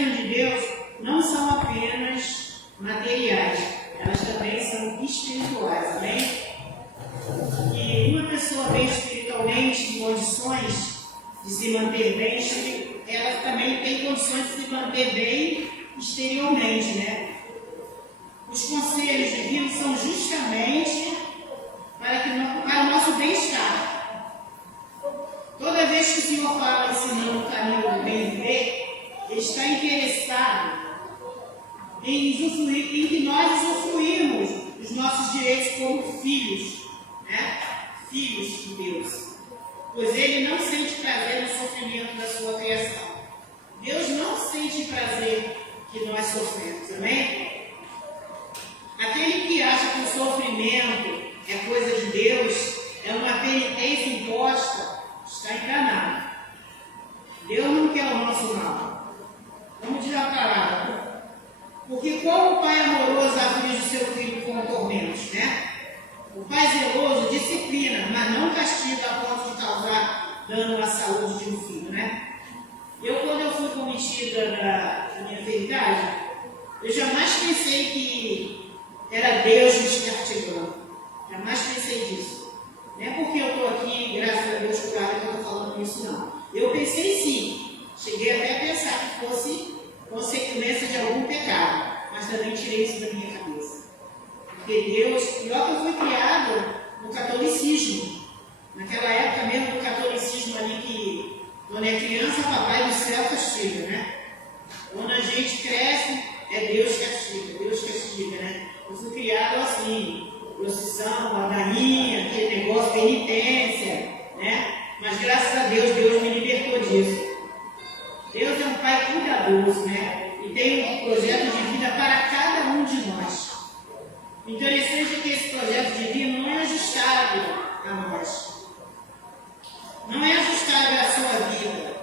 bênçãos de Deus não são apenas materiais, elas também são espirituais, amém? E uma pessoa bem espiritualmente, em condições de se manter bem, ela também tem condições de se manter bem exteriormente, né? Os conselhos divinos são justamente para o nosso bem-estar. Toda vez que o Senhor fala ensinando o caminho do bem viver, Ele está interessado em que nós usufruímos dos nossos direitos como filhos, né? Filhos de Deus. Pois Ele não sente prazer no sofrimento da sua criação. Deus não sente prazer que nós sofremos, amém? Aquele que acha que o sofrimento é coisa de Deus, é uma penitência imposta, está enganado. Deus não quer o nosso mal. Vamos dizer a palavra. Porque como o pai amoroso aflige o seu filho com tormentos, né? O pai zeloso disciplina, mas não castiga a ponto de causar dano à saúde de um filho, né? Quando eu fui cometida na minha enfermidade, eu jamais pensei que era Deus me castigando. Jamais pensei disso. Não é porque eu estou aqui, graças a Deus, curado, que eu estou falando isso, não. Eu pensei sim. Cheguei até a pensar que fosse consequência de algum pecado. Mas também tirei isso da minha cabeça. Porque Deus, pior que eu fui criado no catolicismo. Naquela época mesmo do catolicismo ali que quando é criança, papai do céu castiga, né? Quando a gente cresce, é Deus castiga, né? Eu fui criado assim, procissão, ladainha, aquele negócio, penitência, né? Mas graças a Deus, Deus me libertou disso. Deus é um Pai cuidadoso, né? E tem um projeto de vida para cada um de nós. O interessante é que esse projeto divino não é ajustável a nós. Não é ajustável à sua vida.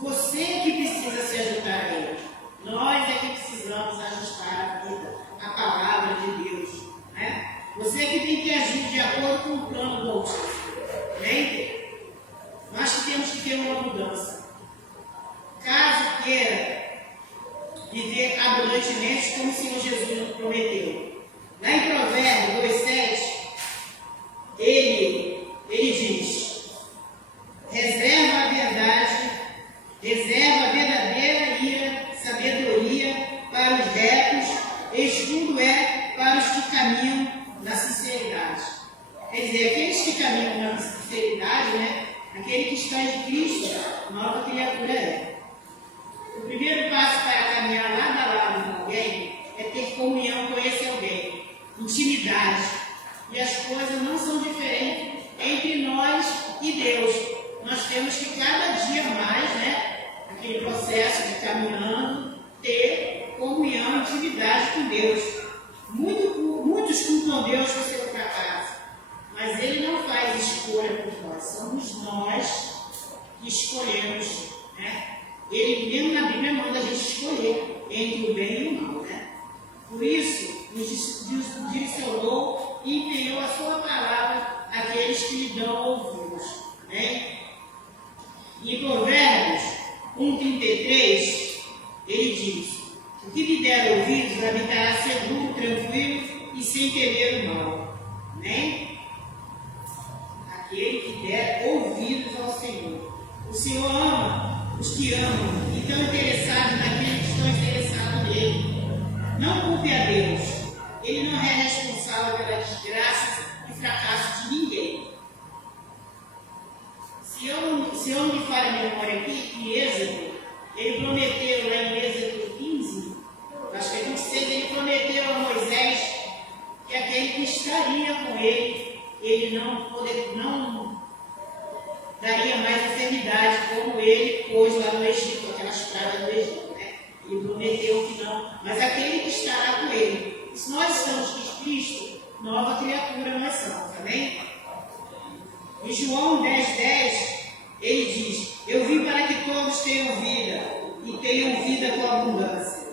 Você é que precisa se ajustar a Ele. Nós é que precisamos ajustar a vida, a palavra de Deus, né? Você é que tem que agir de acordo com o plano do Altíssimo. Entende? Nós que temos que ter uma mudança. Caso queira viver abundantemente como o Senhor Jesus nos prometeu. Lá em Provérbios 2,7, ele diz: reserva a verdade, reserva a verdadeira ira, sabedoria para os retos, estudo é para os que caminham na sinceridade. Quer dizer, aqueles que caminham na sinceridade, né? Aquele que está em Cristo, nova criatura é. O primeiro passo para caminhar lado a lado com alguém é ter comunhão com esse alguém, intimidade. E as coisas não são diferentes entre nós e Deus. Nós temos que cada dia mais, né, aquele processo de caminhando, ter comunhão, intimidade com Deus. Muitos culpam Deus por seu fracasso, mas Ele não faz escolha por nós, somos nós que escolhemos, né? Ele mesmo na Bíblia manda a gente escolher entre o bem e o mal, né? Por isso, nos direcionou e empenhou a sua palavra àqueles que lhe dão ouvidos, né? Em Provérbios 1,33, ele diz: o que lhe der ouvidos habitará seguro, tranquilo e sem temer o mal, né? Aquele que der ouvidos ao Senhor. O Senhor ama os que amam e estão interessados naqueles que estão interessados nele. Não culpe a Deus. Ele não é responsável pela desgraça e fracasso de ninguém. Se eu não me falho a memória aqui, em Êxodo, ele prometeu lá em Êxodo 15, acho que é 26, ele prometeu a Moisés que aquele que estaria com ele não daria mais enfermidade como ele pôs lá no Egito, aquelas pragas do Egito, né? Ele prometeu que não, mas aquele que estará com ele. Se nós estamos em Cristo, nova criatura nós somos, amém? Em João 10,10, ele diz: eu vim para que todos tenham vida e tenham vida com abundância.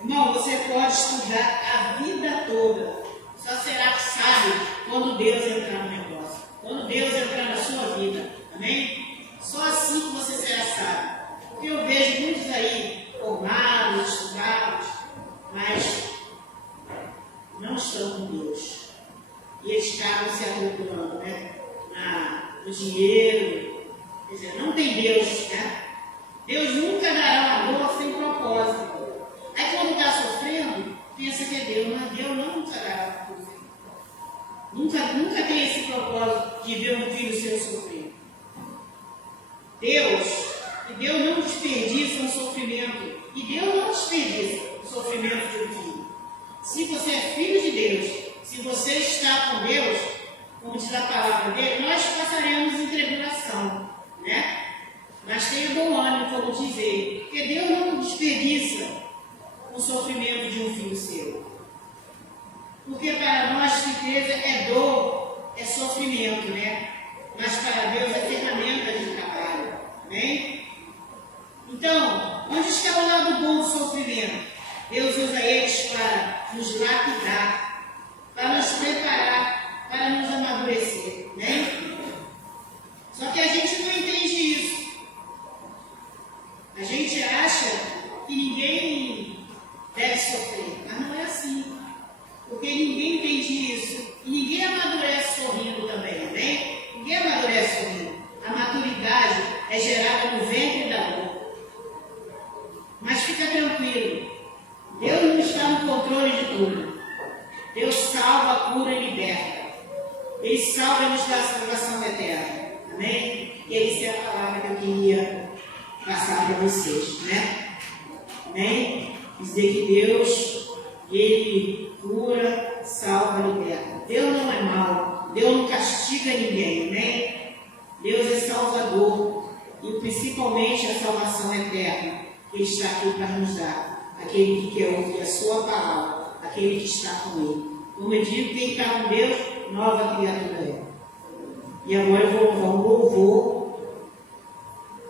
Irmão, você pode estudar a vida toda, só será sábio quando Deus entrar no negócio, quando Deus entrar na sua vida, amém? Só assim que você será sábio. Porque eu vejo muitos aí dinheiro. Quer dizer, não tem Deus, né? Deus nunca dará uma dor sem propósito. Aí quando está sofrendo, pensa que é Deus, mas Deus não dará uma dor. Nunca tem esse propósito de ver um filho seu sofrer. Deus não desperdiça um sofrimento. E Deus não desperdiça o sofrimento de um filho. Se você é filho de Deus, se você está com Deus, como diz a palavra dele, nós passaremos em tribulação, né? Mas tenha bom ânimo, como diz ele, porque Deus não desperdiça o sofrimento de um filho seu. Porque para nós tristeza é dor, é sofrimento, né? Mas para Deus é ferramenta de trabalho, amém? Então, onde está o lado bom do sofrimento? Deus usa eles para nos lapidar, para nos preparar, para nos amadurecer, né? Só que a gente não entende isso. A gente acha que ninguém deve sofrer, mas não é assim. Porque ninguém entende isso. E ninguém amadurece sorrindo também, né? Ninguém amadurece sorrindo. A maturidade é gerada no ventre da dor. Mas fica tranquilo. Deus não está no controle de tudo. Deus salva, cura e liberta. Ele salva e nos dá a salvação eterna. Amém? E essa é a palavra que eu queria passar para vocês, né? Amém? Dizer que Deus, Ele cura, salva, liberta. Deus não é mau. Deus não castiga ninguém, amém? Deus é salvador. E principalmente a salvação eterna. Ele está aqui para nos dar. Aquele que quer ouvir a sua palavra. Aquele que está com Ele. Como eu digo, quem está com Deus, nova criatura é. E agora eu vou louvar um louvor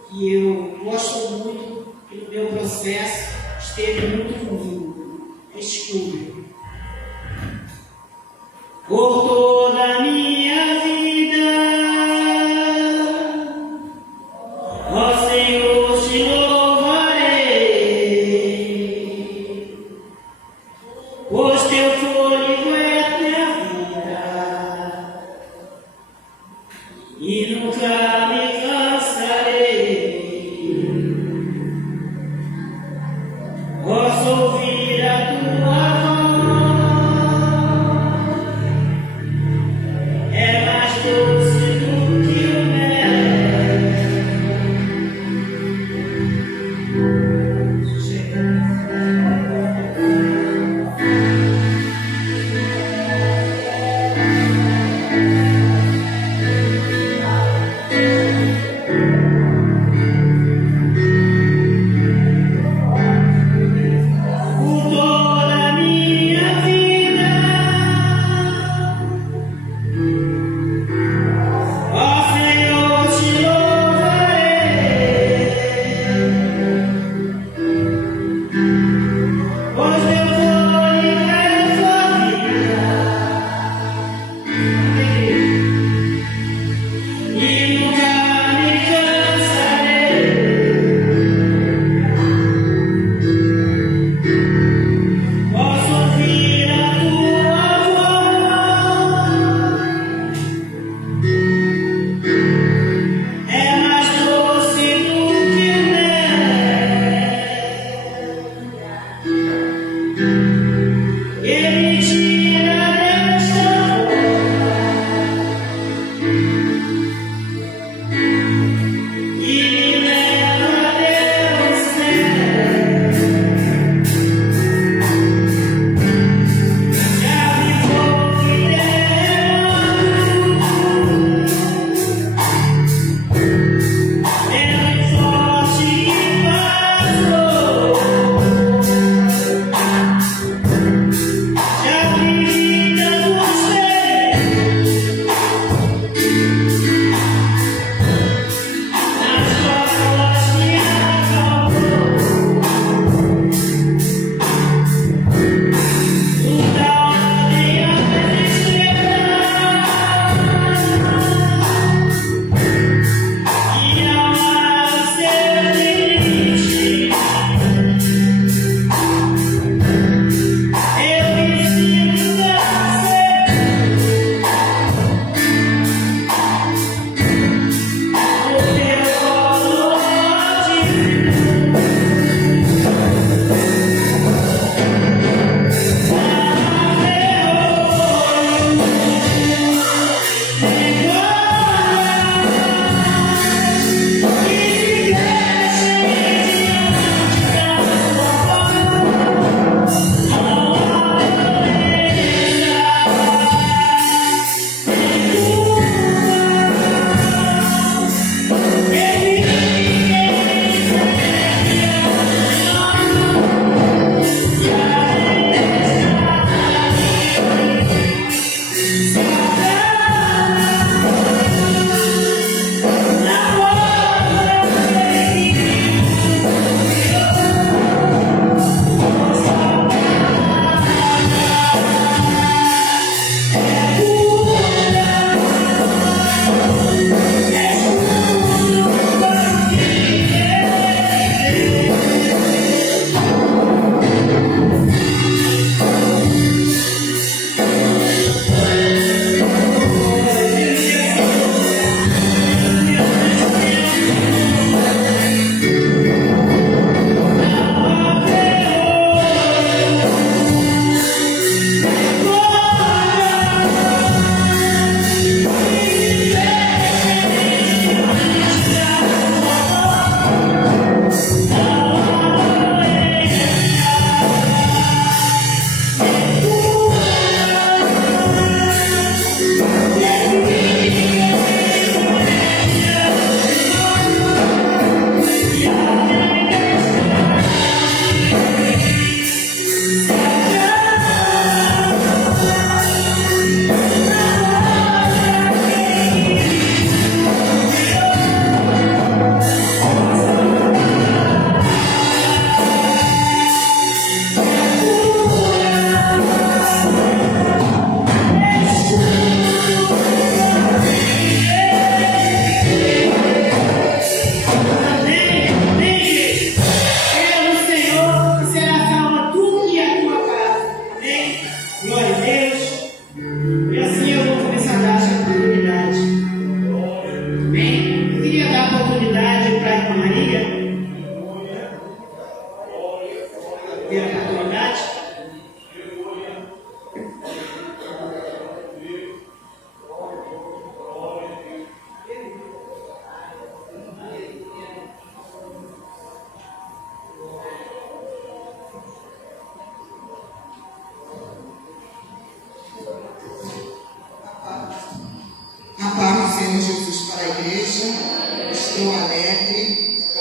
que eu gosto muito, que no meu processo esteve muito comigo. Escute. Por toda a minha vida, ó Senhor, te louvarei, pois teu fôlego é minha vida, e nunca me cansarei. Posso ouvir a tua voz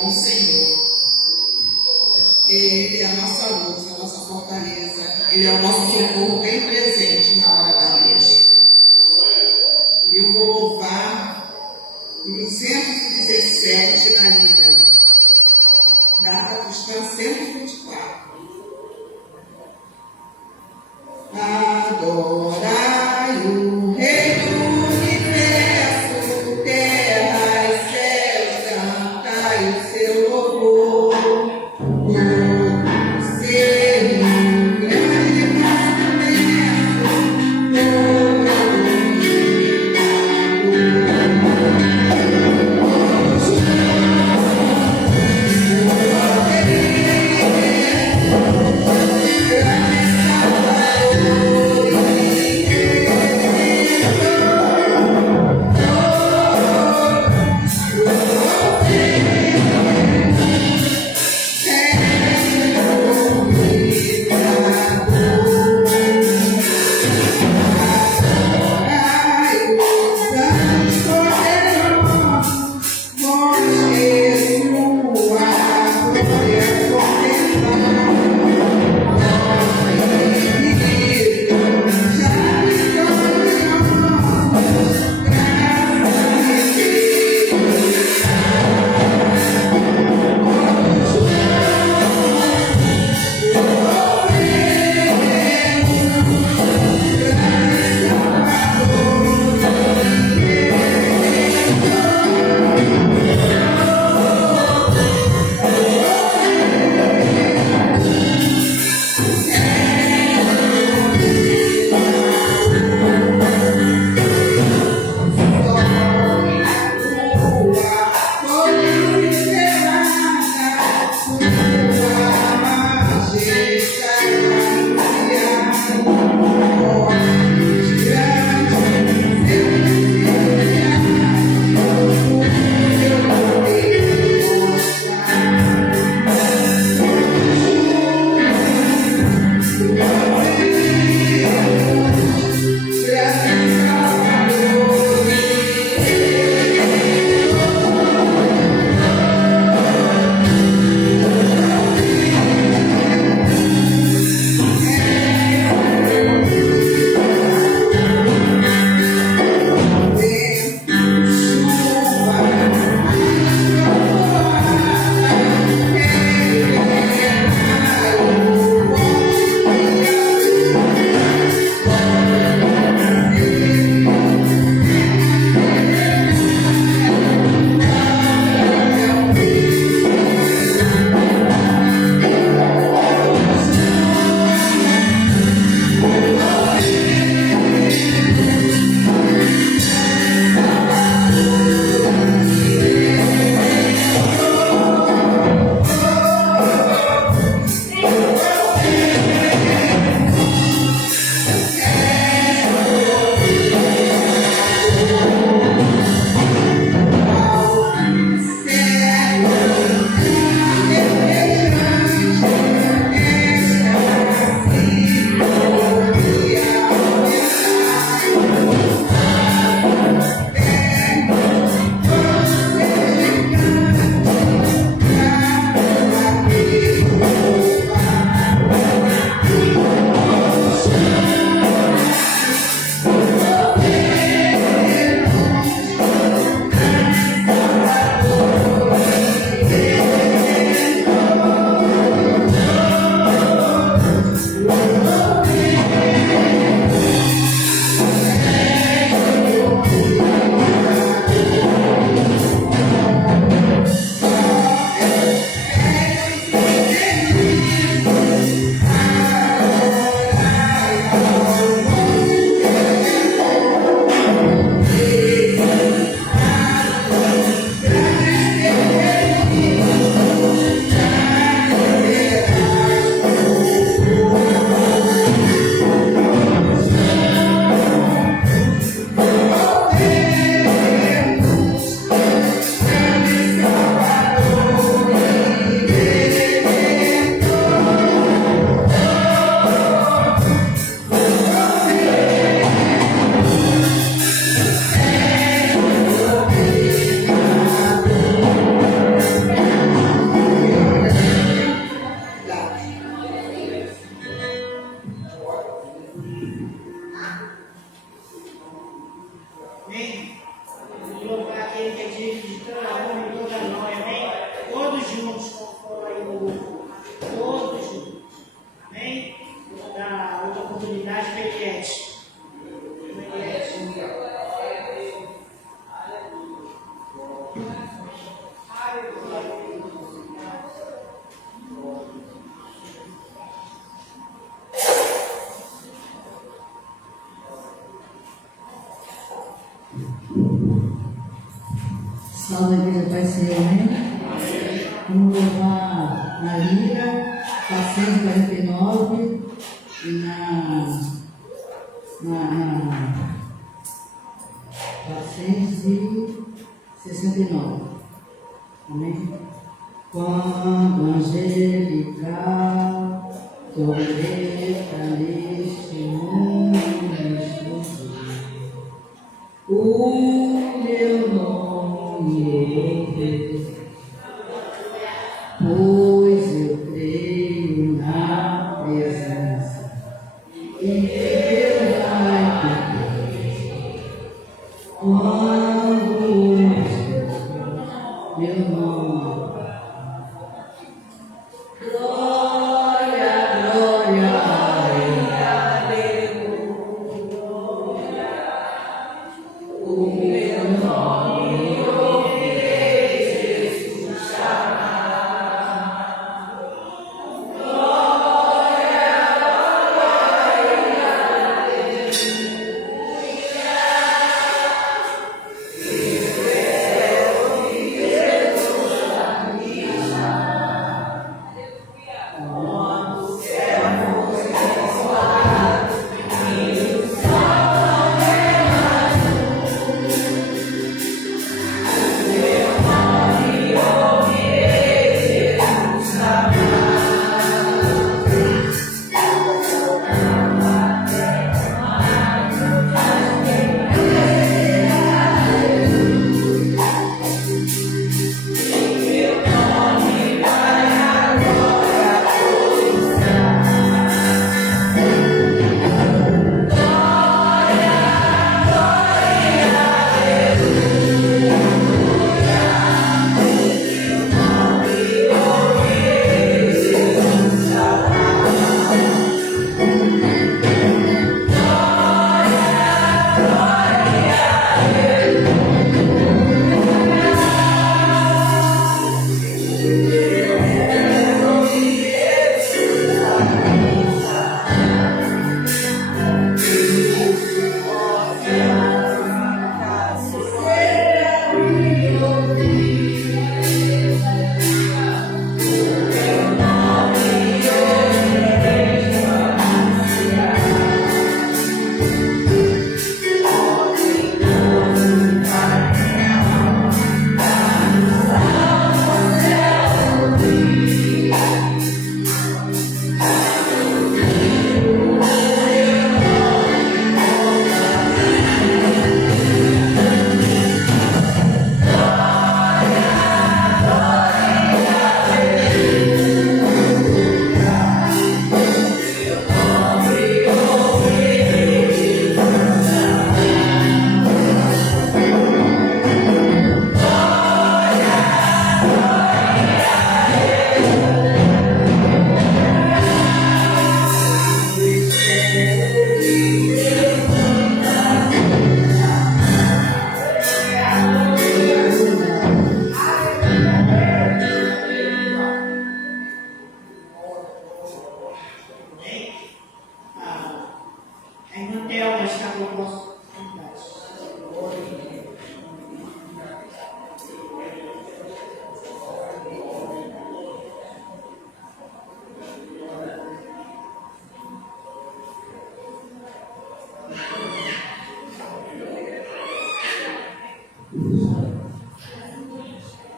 com o Senhor. Ele é a nossa luz, a nossa fortaleza. Ele é o nosso socorro bem presente na hora da angústia. E eu vou louvar o 217 na lira. Data cristã 124. Adorai o Rei do Universo, terra e céus, cantai o seu louvor. Todo ser grande e nosso universo. juntos, como foi todos, amém? Vou dar outra oportunidade para Eliette. Salve a igreja Pai Senhor, amém? Vamos louvar na lira 449 e na 469. Amém? Quando angelical tormenta neste mundo escuro, o meu nome ouve, pois eu creio na presença e Deus vai cumprir. Quando ouve meu nome, glória, glória, aleluia, o meu nome ouvirei Jesus chamar. Glória, glória, aleluia, e o céu de Jesus a me chamar. Quando o céu foi transformado e o sol raiado, meu nome ouvirei Jesus chamar. Meu nome vai agora glorificar. Glória, glória, aleluia. Meu nome ouvirei Jesus chamar. Glória, glória, A irmã Thelma está com a nossa oportunidade.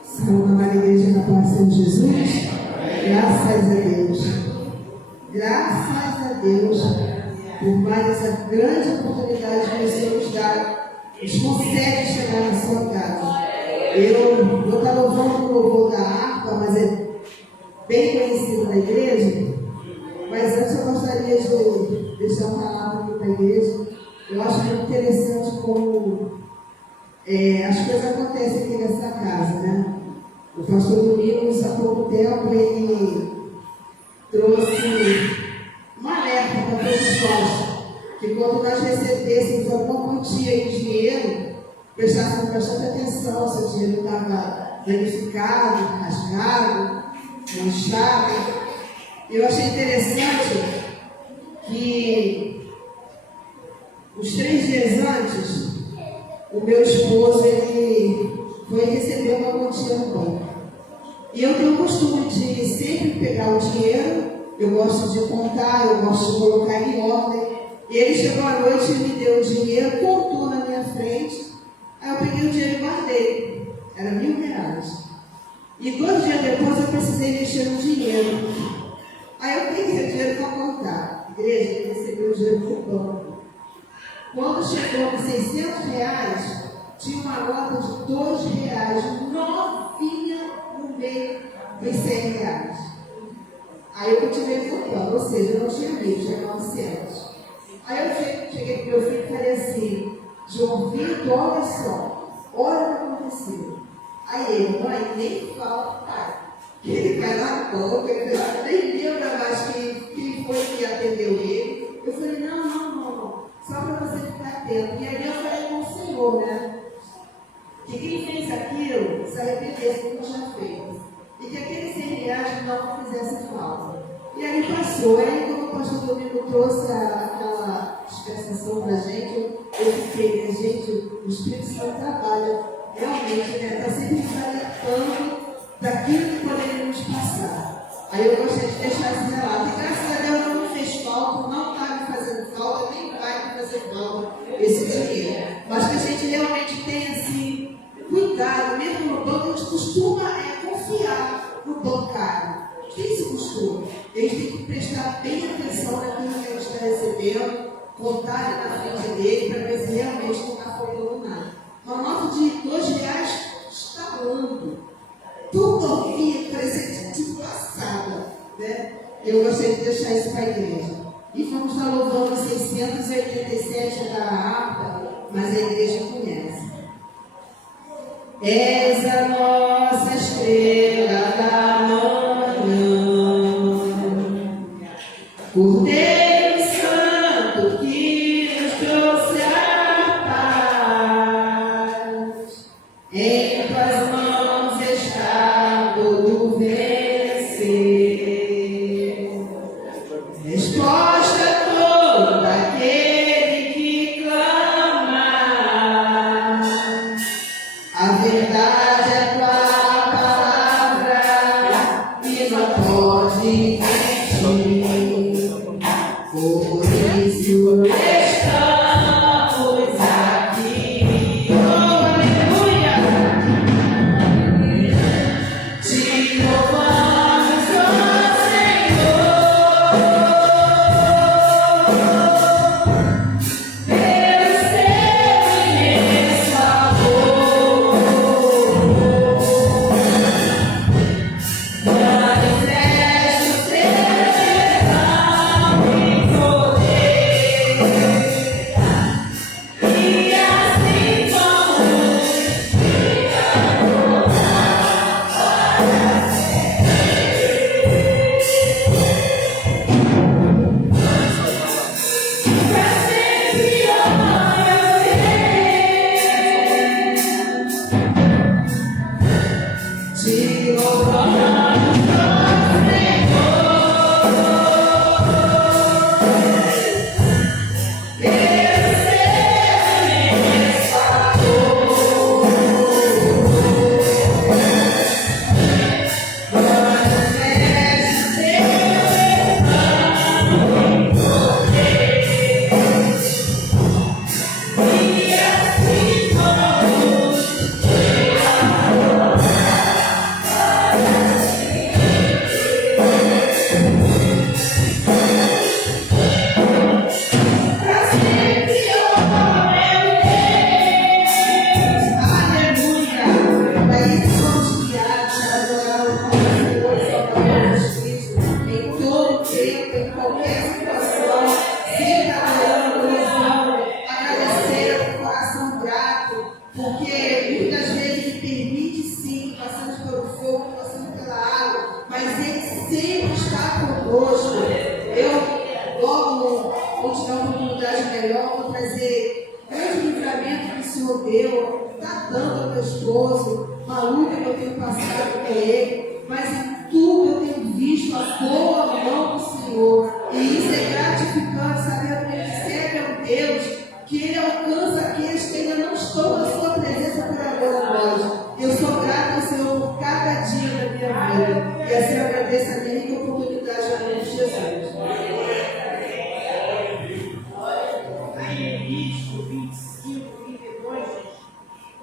Saúde, amada igreja da paz do Senhor Jesus. Graças a Deus. Graças a Deus por mais essa grande oportunidade que o Senhor nos dá, nos concede chegar na sua casa. Eu vou estar louvando o louvor da harpa, mas é bem conhecido na igreja. Mas antes eu gostaria de deixar uma palavra aqui para a igreja. Eu acho muito interessante como as coisas acontecem aqui nessa casa, né? O pastor Domingos, há pouco tempo, ele trouxe um alerta para todos nós, que quando nós recebêssemos alguma quantia em dinheiro, prestássemos bastante atenção se o dinheiro estava danificado, rasgado, manchado. Eu achei interessante que uns 3 dias antes, o meu esposo ele foi receber uma quantia no banco. E eu tenho o costume de sempre pegar o dinheiro, eu gosto de contar, eu gosto de colocar em ordem. E ele chegou à noite e me deu o dinheiro, contou na minha frente. Aí eu peguei o dinheiro e guardei. Era R$1.000. E 2 dias depois eu precisei mexer no dinheiro. Aí eu peguei o dinheiro para contar. Igreja, ele recebeu o dinheiro do banco. Quando chegou nos R$600, tinha uma nota de R$2, novinha no meio dos R$100. Aí eu continuei contando, ou seja, eu não tinha 1.000, tinha 900. Aí eu cheguei para o meu filho e falei assim, João Vitor, olha só, olha o que aconteceu. Aí ele, mãe, nem fala, pai. Ele vai na boca, ele nem lembra mais quem foi que atendeu ele. Eu falei, não, só para você ficar atento. E aí eu falei com o Senhor, né? Que quem fez aquilo se arrependesse do que já fez. E que aqueles R$100 não fizesse falta. E aí passou. Aí quando o pastor Domingo trouxe aquela dispensação para a gente, eu fiquei, né, gente, o Espírito Santo trabalha realmente, né? Está sempre alertando daquilo que poderíamos passar. Aí eu gostaria de deixar isso relato. E graças a Deus não me fez falta, não está me fazendo falta, nem vai me fazer falta esse dinheiro. Mas que a gente realmente tenha assim, cuidado, mesmo no banco, a gente costuma confiar no bancário. Tem esse costume. A gente tem que prestar bem atenção naquilo que a gente está recebendo, contar na frente dele para ver se realmente não está faltando nada. Uma nota de R$2 está rolando. Tudo novinha, presente de passada. Né? Eu gostaria de deixar isso para a igreja. E vamos estar louvando 687 da harpa, mas a igreja conhece. És a nossa estrela da manhã, Cordeiro Santo que nos trouxe a paz. Em tuas mãos está todo vencer. Resposta a todo aquele que clama. A verdade é tua palavra e não pode mentir. Por isso estamos aqui. Oh, aleluia! Te louvamos, ó Senhor, pelo seu imenso amor. Grandes conosco. Eu, logo, vou te dar uma oportunidade melhor, vou trazer grande livramento que o Senhor deu, está dando ao meu esposo, uma luta que eu tenho passado com ele, mas em tudo eu tenho visto a boa mão do Senhor. E isso é gratificante, saber que ele serve a um Deus que ele alcança aqueles que ainda não estão na sua presença por agora nós. Eu sou grata ao Senhor por cada dia da minha vida. E assim eu agradeço a minha rica oportunidade no nome de Jesus. Aí, Levítico 25, 22,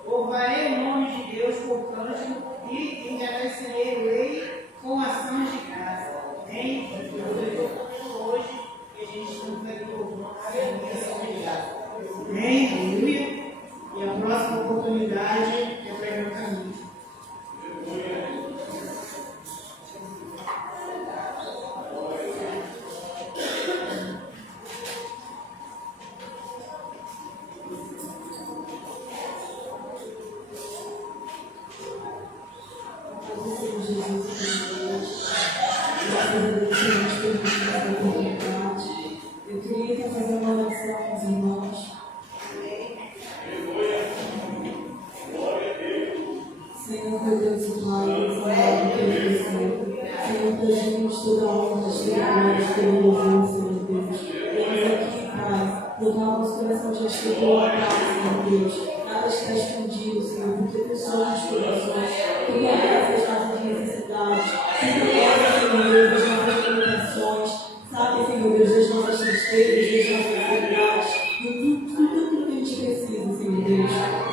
louvarei o nome de Deus por cântico e agradecerei com ações de graça. Amém? Eu estou falando hoje que a gente não vai louvar a ação de graça. Amém? Aleluia. E a próxima oportunidade é para ir no caminho. Eu queria fazer uma oração com os irmãos. Senhor, meu Deus e Pai, exaltado pelo Senhor. Senhor, pedimos toda a honra, toda a glória, Senhor Deus. Vamos aqui, Pai, colocar o nosso coração de escutar, Senhor Deus. Nada está escondido, Senhor, porque tu somos corações, tu conheces as nossas necessidades, tu conheces, Senhor Deus, as nossas limitações, sabe, Senhor Deus, das nossas tristezas, das nossas verdades, de tudo que a gente precisa, Senhor Deus.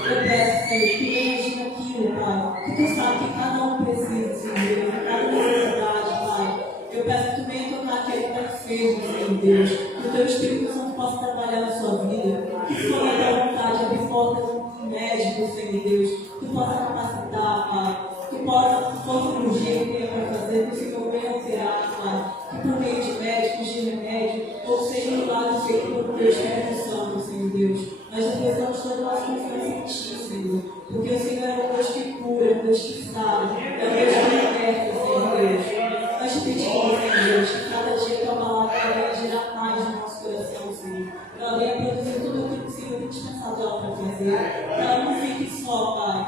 Eu peço, Senhor, que tu venhas naquilo, Pai, que tu sabe que cada um precisa, Senhor Deus, de cada necessidade, Pai. Eu peço que tu venha tocar aquele que está enfermo, Senhor Deus, que o teu Espírito Santo possa trabalhar na sua vida, que tu for a tua vontade, abrir portas médico, Senhor Deus, que tu possa capacitar, Pai, que possa, se for cirurgia que tenha para fazer, que o Senhor venha operar, Pai, que por meio de médicos, de remédio, ou seja, um lado feito pelo teu Espírito Santo, Senhor Deus. Nós depositamos toda a nossa confiança em Ti, Senhor, porque o Senhor é o Deus que cura, é o Deus que sabe, é o Deus que liberta, Senhor Deus. Nós te pedimos, Senhor Deus, que cada dia tua palavra venha gerar paz no nosso coração, Senhor. Ela venha produzir tudo o que o Senhor tem dispensado ela para fazer. Que ela não fique só, Pai,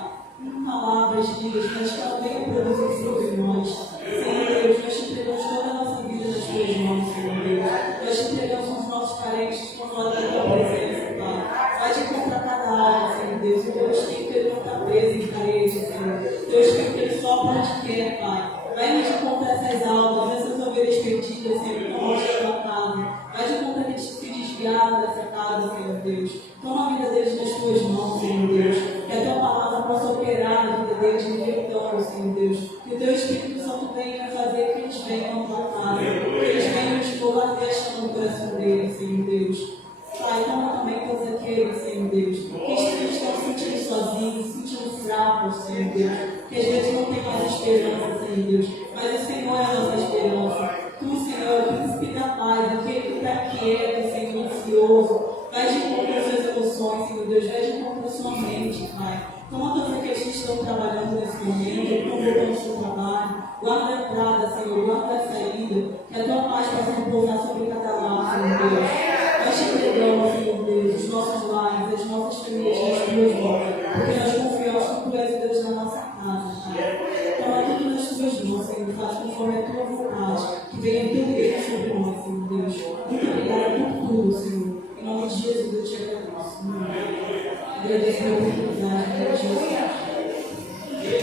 em palavras ditas, mas que ela venha produzir fruto em nós. Senhor Deus, nós te entregamos toda a nossa vida nas tuas mãos, Senhor Deus. Nós te entregamos os nossos parentes com a tua presença, Pai. Vai de encontrar a cada alma, Senhor Deus. O teu Espírito não está preso em parede, Senhor. O teu Espírito ele sopra onde quer, Pai. Vai de encontrar essas almas, essas ovelhas perdidas, Senhor, como a tua casa. Vai de encontrar aqueles que se desviaram dessa casa, Senhor Deus. Toma a vida deles nas tuas mãos, Senhor Deus. Que a tua palavra possa operar na vida deles, libertando, Senhor Deus. Que o teu Espírito Santo venha fazer que eles venham à tua casa. Que eles venham explorar a festa no coração deles, Senhor Deus. Pai, toma também todos aqueles, Senhor Deus, que estão se sentindo sozinhos, se sentindo fracos, Senhor Deus, que às vezes não tem mais esperança, Senhor Deus, mas o Senhor é a nossa esperança. Tu, Senhor, é o príncipe da paz, aquele que está quieto, Senhor, ansioso. Vai de encontro às suas emoções, Senhor Deus, vai de encontro à sua mente, Pai. Toma todos aqueles que estão trabalhando nesse momento, que estão voltando ao seu trabalho. Guarda a entrada, Senhor, guarda a saída, que a tua paz possa repousar sobre cada lar, Senhor Deus. Nós te entregamos, Senhor Deus, os nossos lares, as nossas famílias nas tuas mãos, porque nós confiamos que tu és o Deus da nossa casa, Pai. Toma tudo nas tuas mãos, Senhor, faz conforme a tua vontade, que venha o teu reino sobre nós, Senhor Deus. Muito obrigada por tudo, Senhor. Em nome de Jesus eu te agradeço. Agradeço pela oportunidade, em nome de Jesus.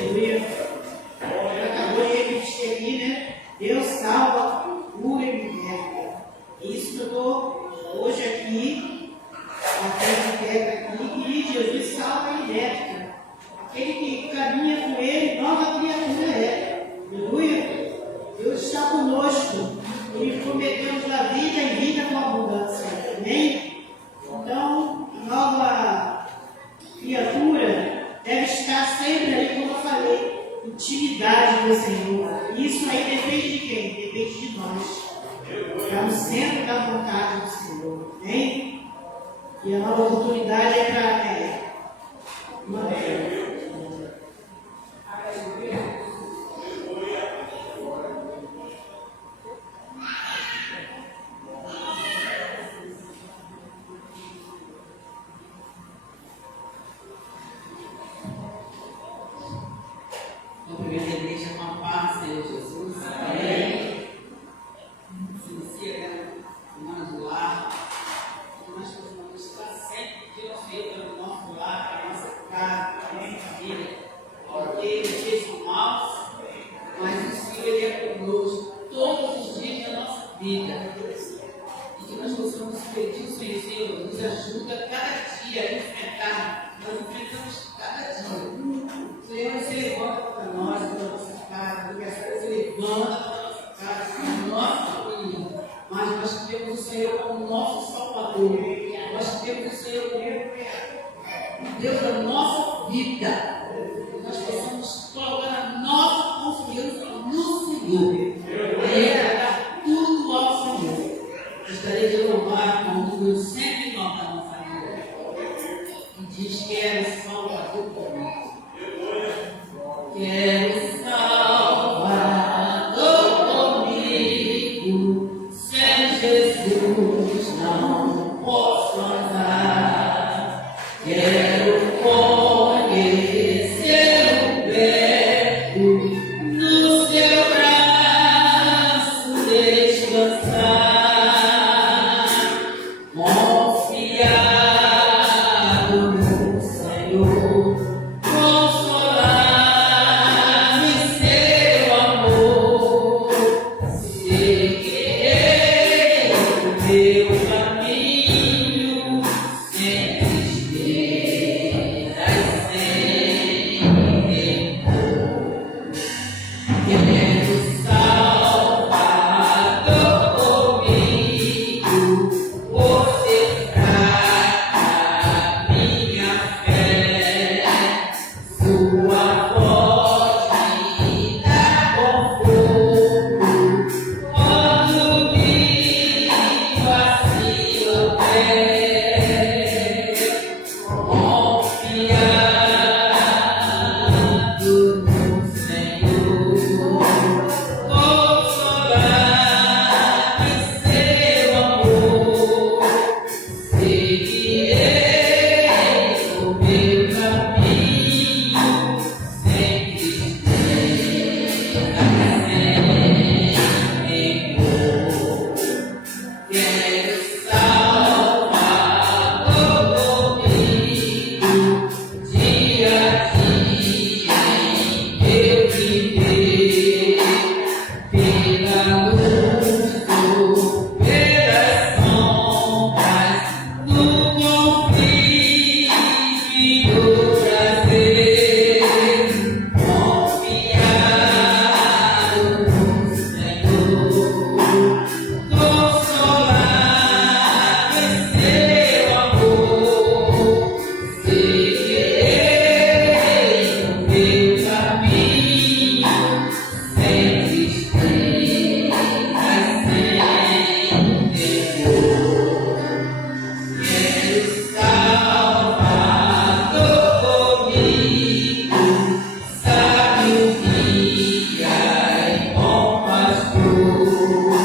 Aleluia. Acabou de repetir aqui, né? Deus salva, cura e liberta. Isso que eu estou hoje aqui, a terra aqui, e Jesus salva e liberta. Aquele que caminha com Ele, nova criatura é. Aleluia. Deus está conosco. Ele prometeu a vida e vida com abundância. Amém? Então, nova criatura deve estar sempre ali, como eu falei, intimidade do Senhor. Isso aí depende de quem? Depende de nós. Estamos sempre na vontade do Senhor. Amém? E a nova oportunidade é para manter. vida. E que nós possamos pedir o Senhor, nos ajuda cada dia a enfrentar. Nós enfrentamos cada dia. O Senhor se levanta para nós, para a nossa casa, o Senhor se levanta para a nossa casa, para a nossa família. Mas nós temos o Senhor como nosso Salvador. Nós temos o Senhor como Deus da nossa vida. Que nós possamos colocar a nossa confiança no Senhor. Ele vai dar tudo ao Senhor. Gostaria de louvar com o número 109 da nossa vida. E diz que era o Salvador comigo. Quero Salvador comigo. Sem Jesus não posso andar. Quero conhecer o perto, no seu braço descansar, confiado no Senhor, consolar-me seu amor, seguirei o meu caminho, sem tristeza e sem temor. Quero Salvador comigo, você fraca minha fé, sua voz me dá conforto, quando vivo assim eu quero, confiado no Senhor, consolar-me seu amor, seguirei o meu caminho, sem tristeza e sem temor. Quero Salvador comigo, dia a dia em meu viver, pela luz ou pelas sombras, no conflito e no prazer, confiado no Senhor, consolar-me seu amor, seguirei o meu caminho, sem tristeza e sem temor. Quero Salvador comigo, sabe o guia e bom pastor,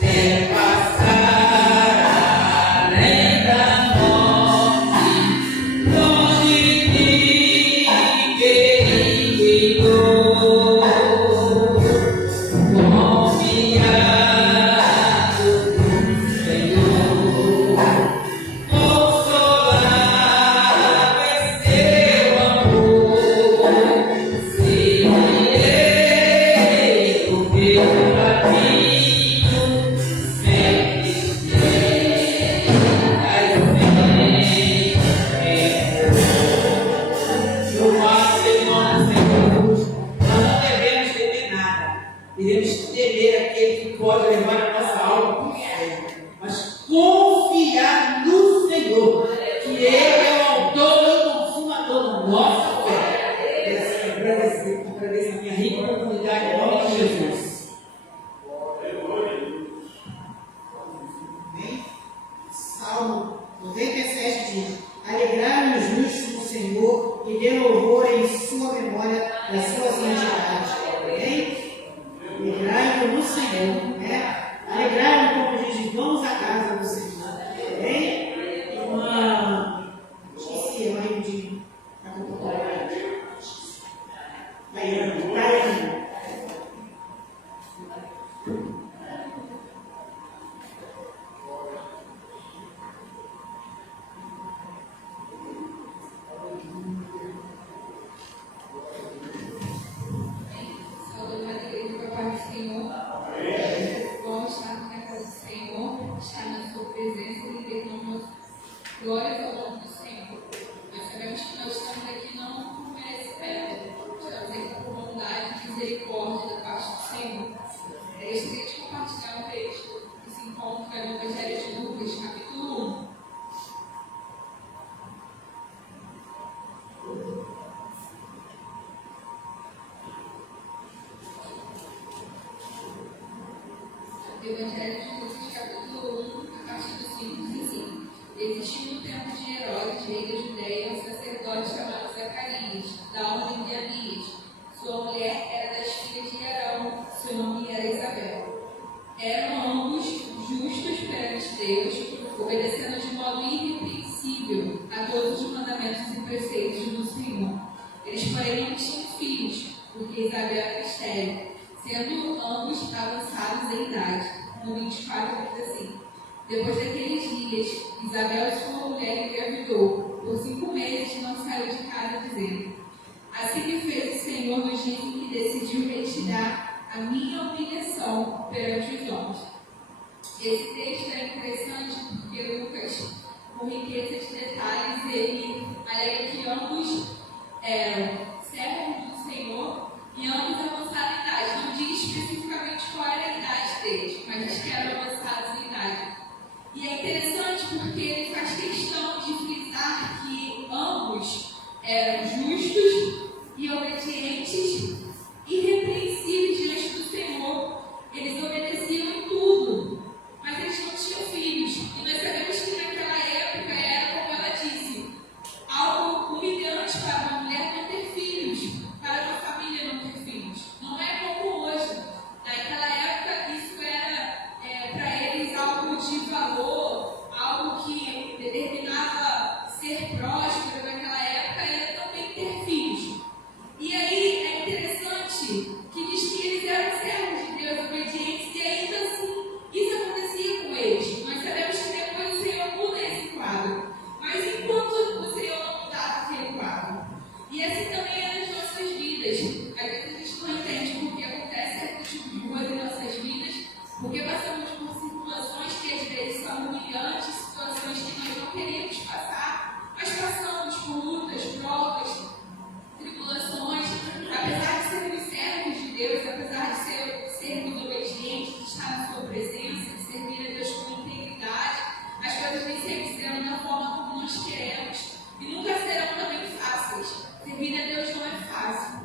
quer passar além da morte, longe de perigo e dor, confiado no Senhor, consolar-me seu amor, seguirei o meu caminho, sem tristeza e sem temor. Louvado seja o nome do Senhor. Nós não devemos temer nada. Devemos temer aquele que pode levar a nossa alma para o inferno. Mas confiar no Senhor, que Ele é o autor e o consumador da nossa fé. E assim agradeço a minha rica oportunidade em nome de Jesus. Amém? Salmo 97 diz: alegrai-nos justos no Senhor e dê louvor em sua memória da sua santidade. Amém? Alegrai-nos no Senhor, né? Alegrai-nos como diz, vamos à casa do Senhor. Amém? Esqueci o nome de Baiana. Saudade da igreja da paz do Senhor. Vamos estar Glórias ao nome do Senhor. Nós sabemos que nós estamos aqui não por merecimento, estamos aqui por bondade e misericórdia da parte do Senhor. Eu gostaria de compartilhar um texto que se encontra no Evangelho de Lucas, capítulo 1. Evangelho de Lucas, capítulo 1, a partir do 5, diz assim: Existiu no tempo de Herodes, rei da Judéia, um sacerdote chamado Zacarias, da ordem de Abias. Sua mulher era das filhas de Arão, seu nome era Isabel. Eram ambos justos perante Deus, obedecendo de modo irrepreensível a todos os mandamentos e preceitos do Senhor. Eles, porém, não tinham filhos, porque Isabel era estéril, sendo ambos avançados em idade. No 24 diz assim: Depois daqueles dias, Isabel, sua mulher, engravidou. Por 5 meses não saiu de casa, dizendo: Assim me fez o Senhor no dia em que decidiu retirar a minha humilhação perante os homens. Esse texto é interessante porque Lucas, com riqueza de detalhes, ele alega que ambos eram servos do Senhor e ambos avançaram em idade. Não diz especificamente qual era a idade deles, mas diz que eram avançados em idade. E é interessante porque ele faz questão de frisar que ambos eram justos e obedientes, irrepreensíveis diante do Senhor. Eles obedeciam em tudo, mas eles não tinham filhos. E nós sabemos que naquela época era, como ela disse, algo humilhante para uma mulher não ter filhos, para uma família não ter filhos. Não é como hoje. Naquela época isso era para eles algo de valor, algo que determinava ser próspero. Naquela época era também ter filhos. E aí é interessante que diz que eles eram servos de Deus, obedientes, e ainda assim isso acontecia com eles. Nós sabemos que depois o Senhor muda esse quadro, mas enquanto o Senhor não mudava aquele quadro. E assim também é nas nossas vidas. Às vezes a gente não entende porque acontece certo tipo de coisa em nossas vidas, porque passamos por situações que às vezes são humilhantes, situações que nós não queríamos passar, mas passamos por lutas, provas, tribulações. Apesar de sermos servos de Deus, apesar de sermos obedientes, de estar na sua presença, de servir a Deus com integridade, as coisas nem sempre serão da forma como nós queremos e nunca serão também fáceis. Servir a Deus não é fácil,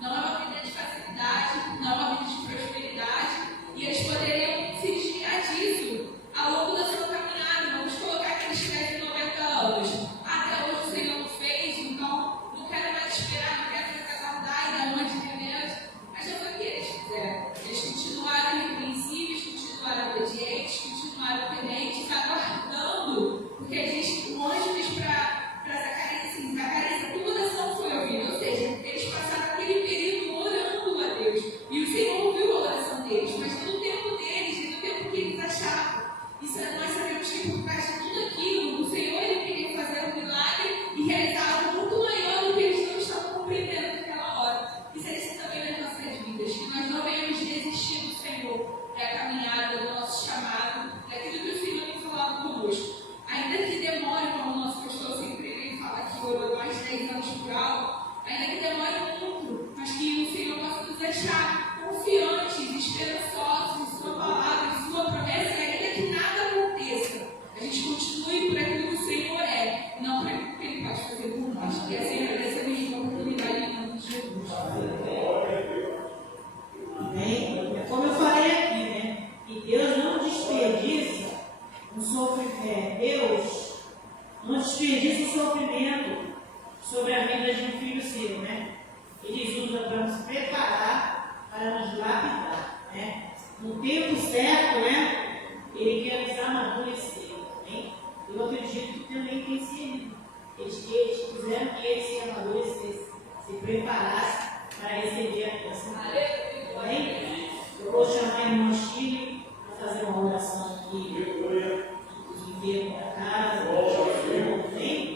não é uma vida de facilidade, não é uma vida de prosperidade, e eles poderiam se desviar disso ao longo da sua caminhada. Vamos colocar que eles tivessem 90 anos. Até hoje o Senhor não fez, então não quero mais esperar, não quero mais aguardar e dar uma de remédio. Mas já foi o que eles fizeram. Eles continuaram irrepreensíveis, continuaram obedientes, continuaram tementes, aguardando, porque a gente, o anjo diz para Zacarias assim: Zacarias, a tua oração foi ouvida. Ou seja, eles passaram aquele período orando a Deus, e o Senhor ouviu a oração deles, mas no tempo deles e no tempo que eles achavam. Isso, nós sabemos que por trás de tudo aquilo, o Senhor ele queria fazer um milagre e realizar algo muito maior do que eles não estavam compreendendo naquela hora. Isso é isso também nas nossas vidas, que nós não venhamos desistir do Senhor, da caminhada, do nosso chamado, daquilo que o Senhor tem falado conosco. Ainda que demore, como o nosso pastor sempre vem falar que orou mais de 10 anos por algo, ainda que demore muito, mas que o Senhor possa nos deixar confiantes, esperançosos em sua palavra, em sua promessa, e ainda que nada aconteça, a gente continue por aquilo que o Senhor é, não por aquilo que Ele pode fazer por nós. E assim agradecer a mesma oportunidade em nome de Jesus. Amém? Como eu falei aqui, né? Que Deus não desperdiça o sofrimento. Deus não desperdiça o sofrimento sobre a vida de um filho seu, né? Ele usa para nos preparar, para nos lapidar, né? No tempo certo, né? Ele quer nos amadurecer, né? Eu acredito que também tem sido. Eles quiseram que ele se amadurecesse, se preparasse para receber a bênção. Amém? Eu vou chamar a irmã Chile para fazer uma oração aqui. Os enviam para casa. Amém?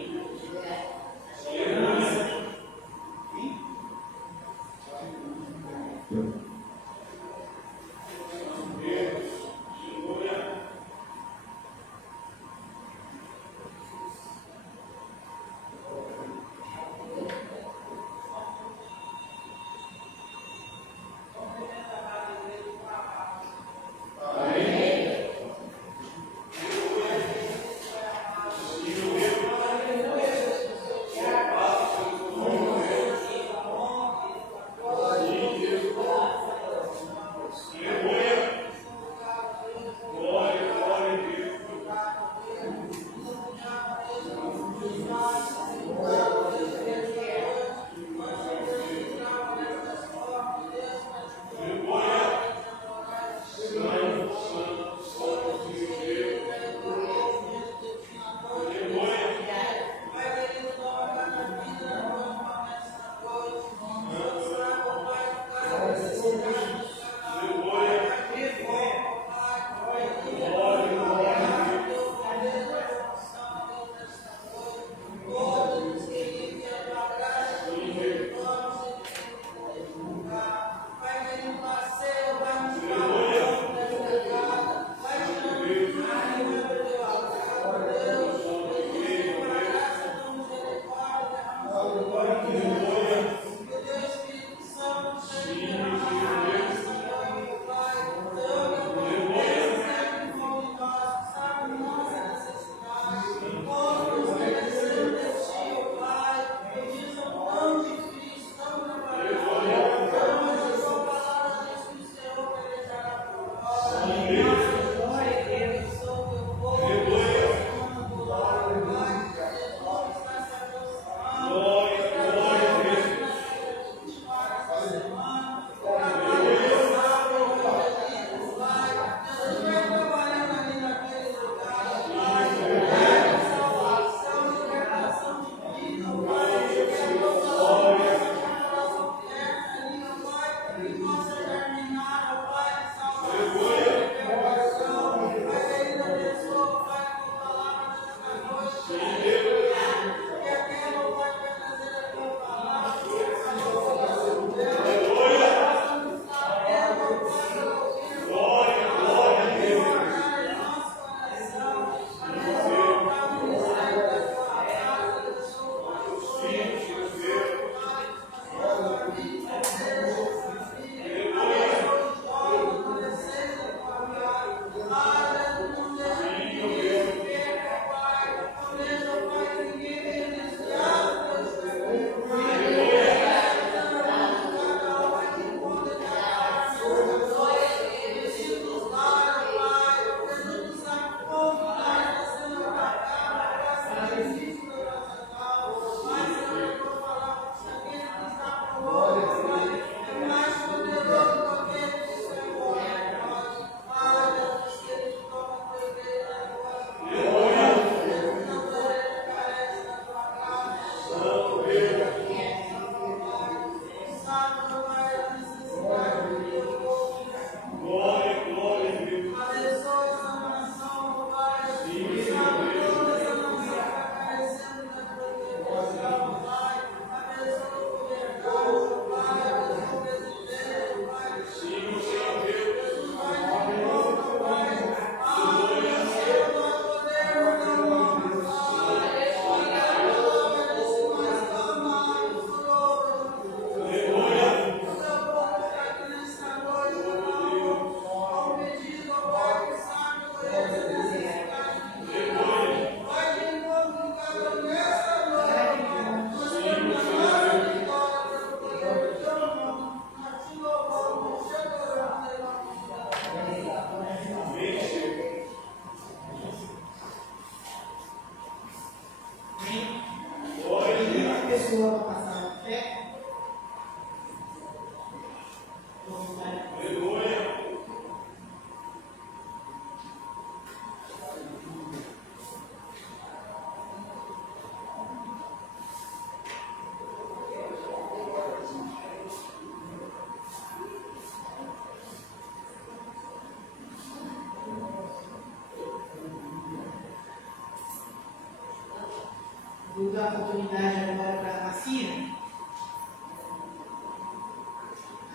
Vou dar a oportunidade agora para a Marcinha.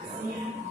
Marcinha.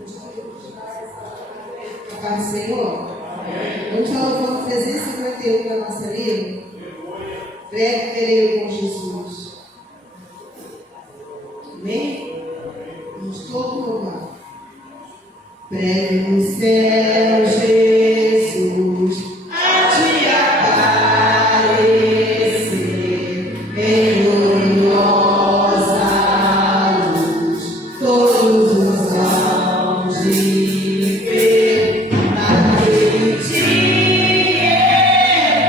A paz do Senhor. Vamos falar o 351 da nossa Bíblia. Breve verei com Jesus. Amém? Vamos todos louvar. Breve no céu, Jesus, a te aparecer em gloriosa luz, todos os olhos de ver naquele dia.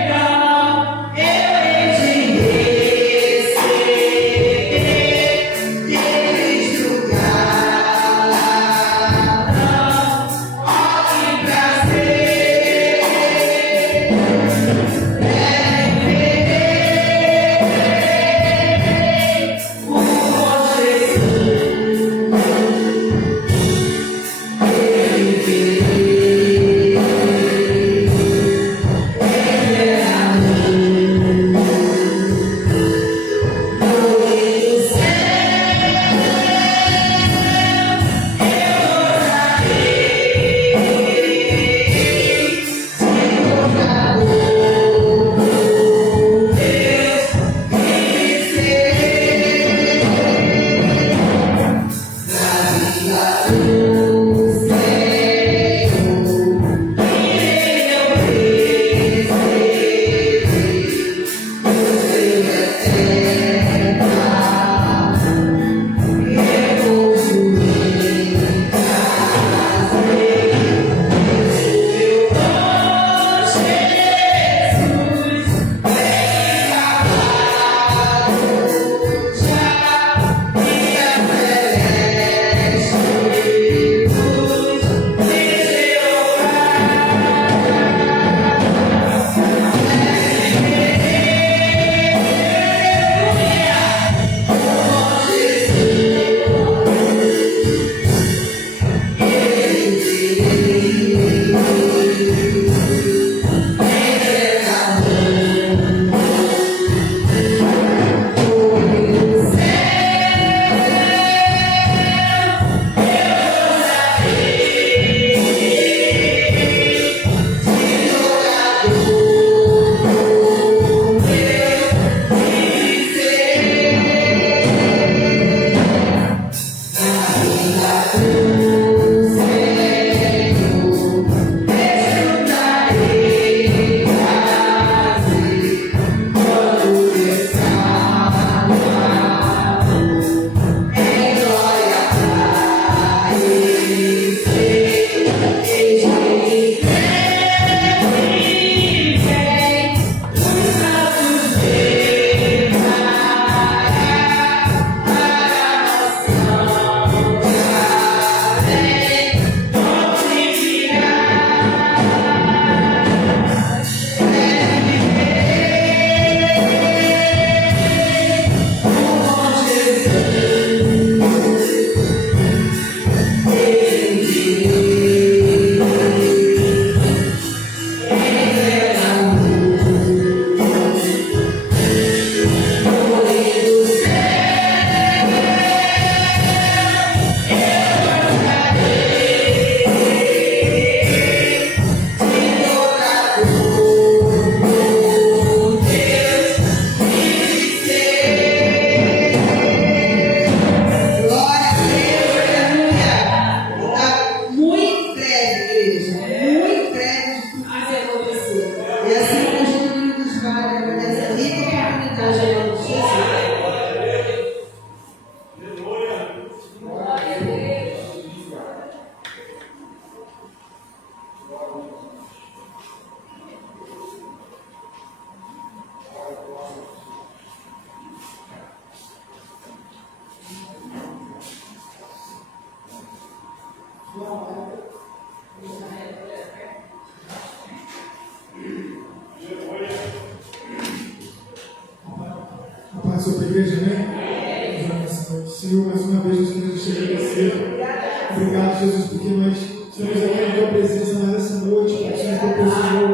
Então, eu hei de receber desde o A sua igreja, amém? Senhor, mais uma vez nós queremos te agradecer. Obrigado, Jesus, porque nós estamos aqui na tua presença mais essa noite, para te Senhor.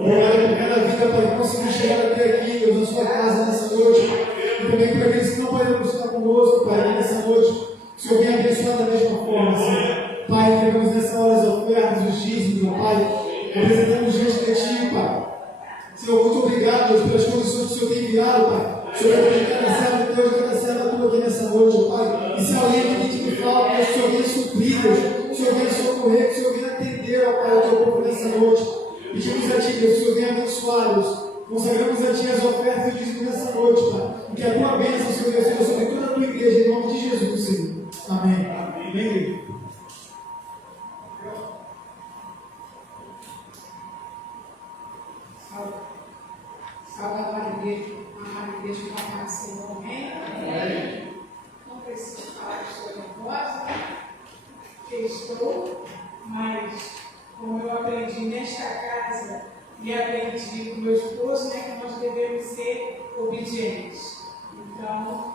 Obrigado por cada vida, Pai, que conseguimos chegar até aqui, Deus, na sua casa nessa noite. E também por aqueles que não podem estar conosco, Pai, nessa noite. Que o Senhor venha abençoar da mesma forma, Senhor. Pai, Pai, entregamos nessa hora as ofertas, os dízimos, ó Pai. Apresentamos diante de Ti, Pai. Senhor, muito obrigado, Deus, pelas condições que o Senhor tem enviado, Pai. Senhor, eu tenho cada servo Deus, cada serva tua aqui nessa noite, ó Pai. E se alguém aqui que me falta, Deus, que o Senhor venha suprir, Deus, que o Senhor venha socorrer, que o Senhor venha atender, ó Pai, o teu povo nessa noite. Pedimos a Ti, Deus, que o Senhor venha abençoar, Deus. Consagramos a Ti as ofertas e dízimos nessa noite, Pai. E que a Tua bênção, Senhor, desça sobre toda a Tua igreja, em nome de Jesus, Senhor. Amém. Amém. Salve a amada igreja do Papai do Senhor, amém? Não preciso falar que estou nervosa, que estou, mas como eu aprendi nesta casa e aprendi com meu esposo, né, que nós devemos ser obedientes. Então,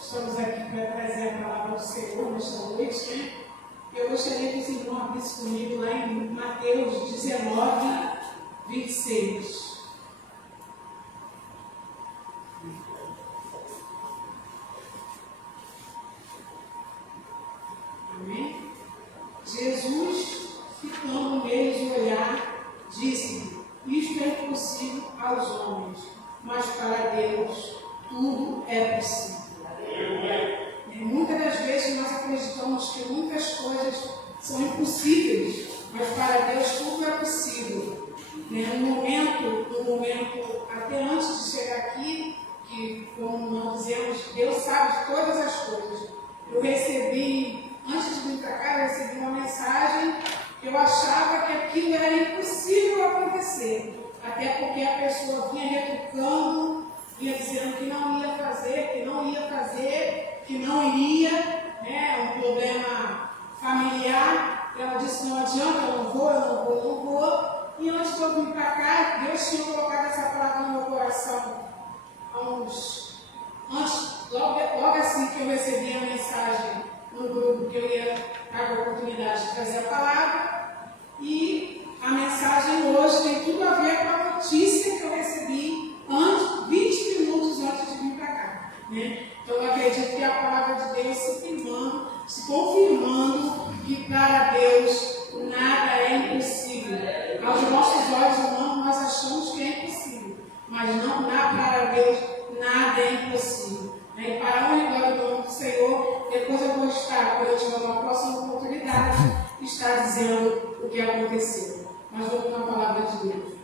estamos aqui para trazer a palavra do Senhor nesta noite, né? Eu gostaria que os irmãos abrissem comigo lá em Mateus 19, 26. Amém? Jesus, fitando neles o olhar, disse: isto é impossível aos homens, mas para Deus tudo é possível. Muitas das vezes nós acreditamos que muitas coisas são impossíveis, mas para Deus tudo é possível. No momento até antes de chegar aqui, que como nós dizemos, Deus sabe de todas as coisas. Eu recebi, antes de vir para cá, eu recebi uma mensagem que eu achava que aquilo era impossível acontecer. Até porque a pessoa vinha retrucando, vinha dizendo que não ia fazer, que não ia fazer, que não iria, um problema familiar. Ela disse: não adianta, eu não vou. E antes de eu vir para cá, Deus tinha colocado essa palavra no meu coração. Logo assim que eu recebi a mensagem no grupo, que eu ia dar a oportunidade de trazer a palavra. E a mensagem hoje tem tudo a ver com a notícia que eu recebi 20 minutos antes de vir para cá. Então eu acredito que a palavra de Deus se confirmando que para Deus nada é impossível. Aos nossos olhos humanos nós achamos que é impossível, mas para Deus nada é impossível. E para a honra e glória do nome do Senhor, depois eu vou estar, quando eu tiver uma próxima oportunidade, estar dizendo o que aconteceu. Mas vamos na palavra de Deus.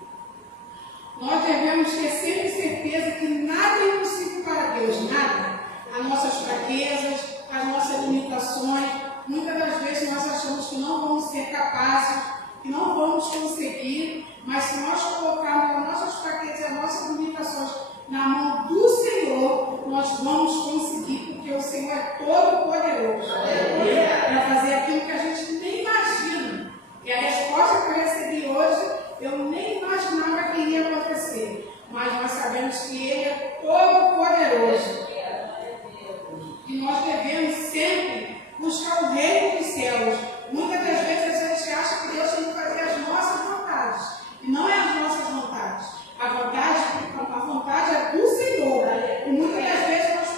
Nós devemos ter sempre certeza que nada é impossível para Deus, nada. As nossas fraquezas, as nossas limitações, muitas das vezes nós achamos que não vamos ser capazes, que não vamos conseguir, mas se nós colocarmos as nossas fraquezas e as nossas limitações na mão do Senhor, nós vamos conseguir, porque o Senhor é todo poderoso para fazer aquilo que a gente nem imagina. E a resposta que eu recebi hoje, eu nem imaginava que iria acontecer, mas nós sabemos que Ele é todo poderoso. E nós devemos sempre buscar o reino dos céus. Muitas das vezes a gente acha que Deus tem que fazer as nossas vontades, e não é as nossas vontades. A vontade é do Senhor. E muitas das vezes nós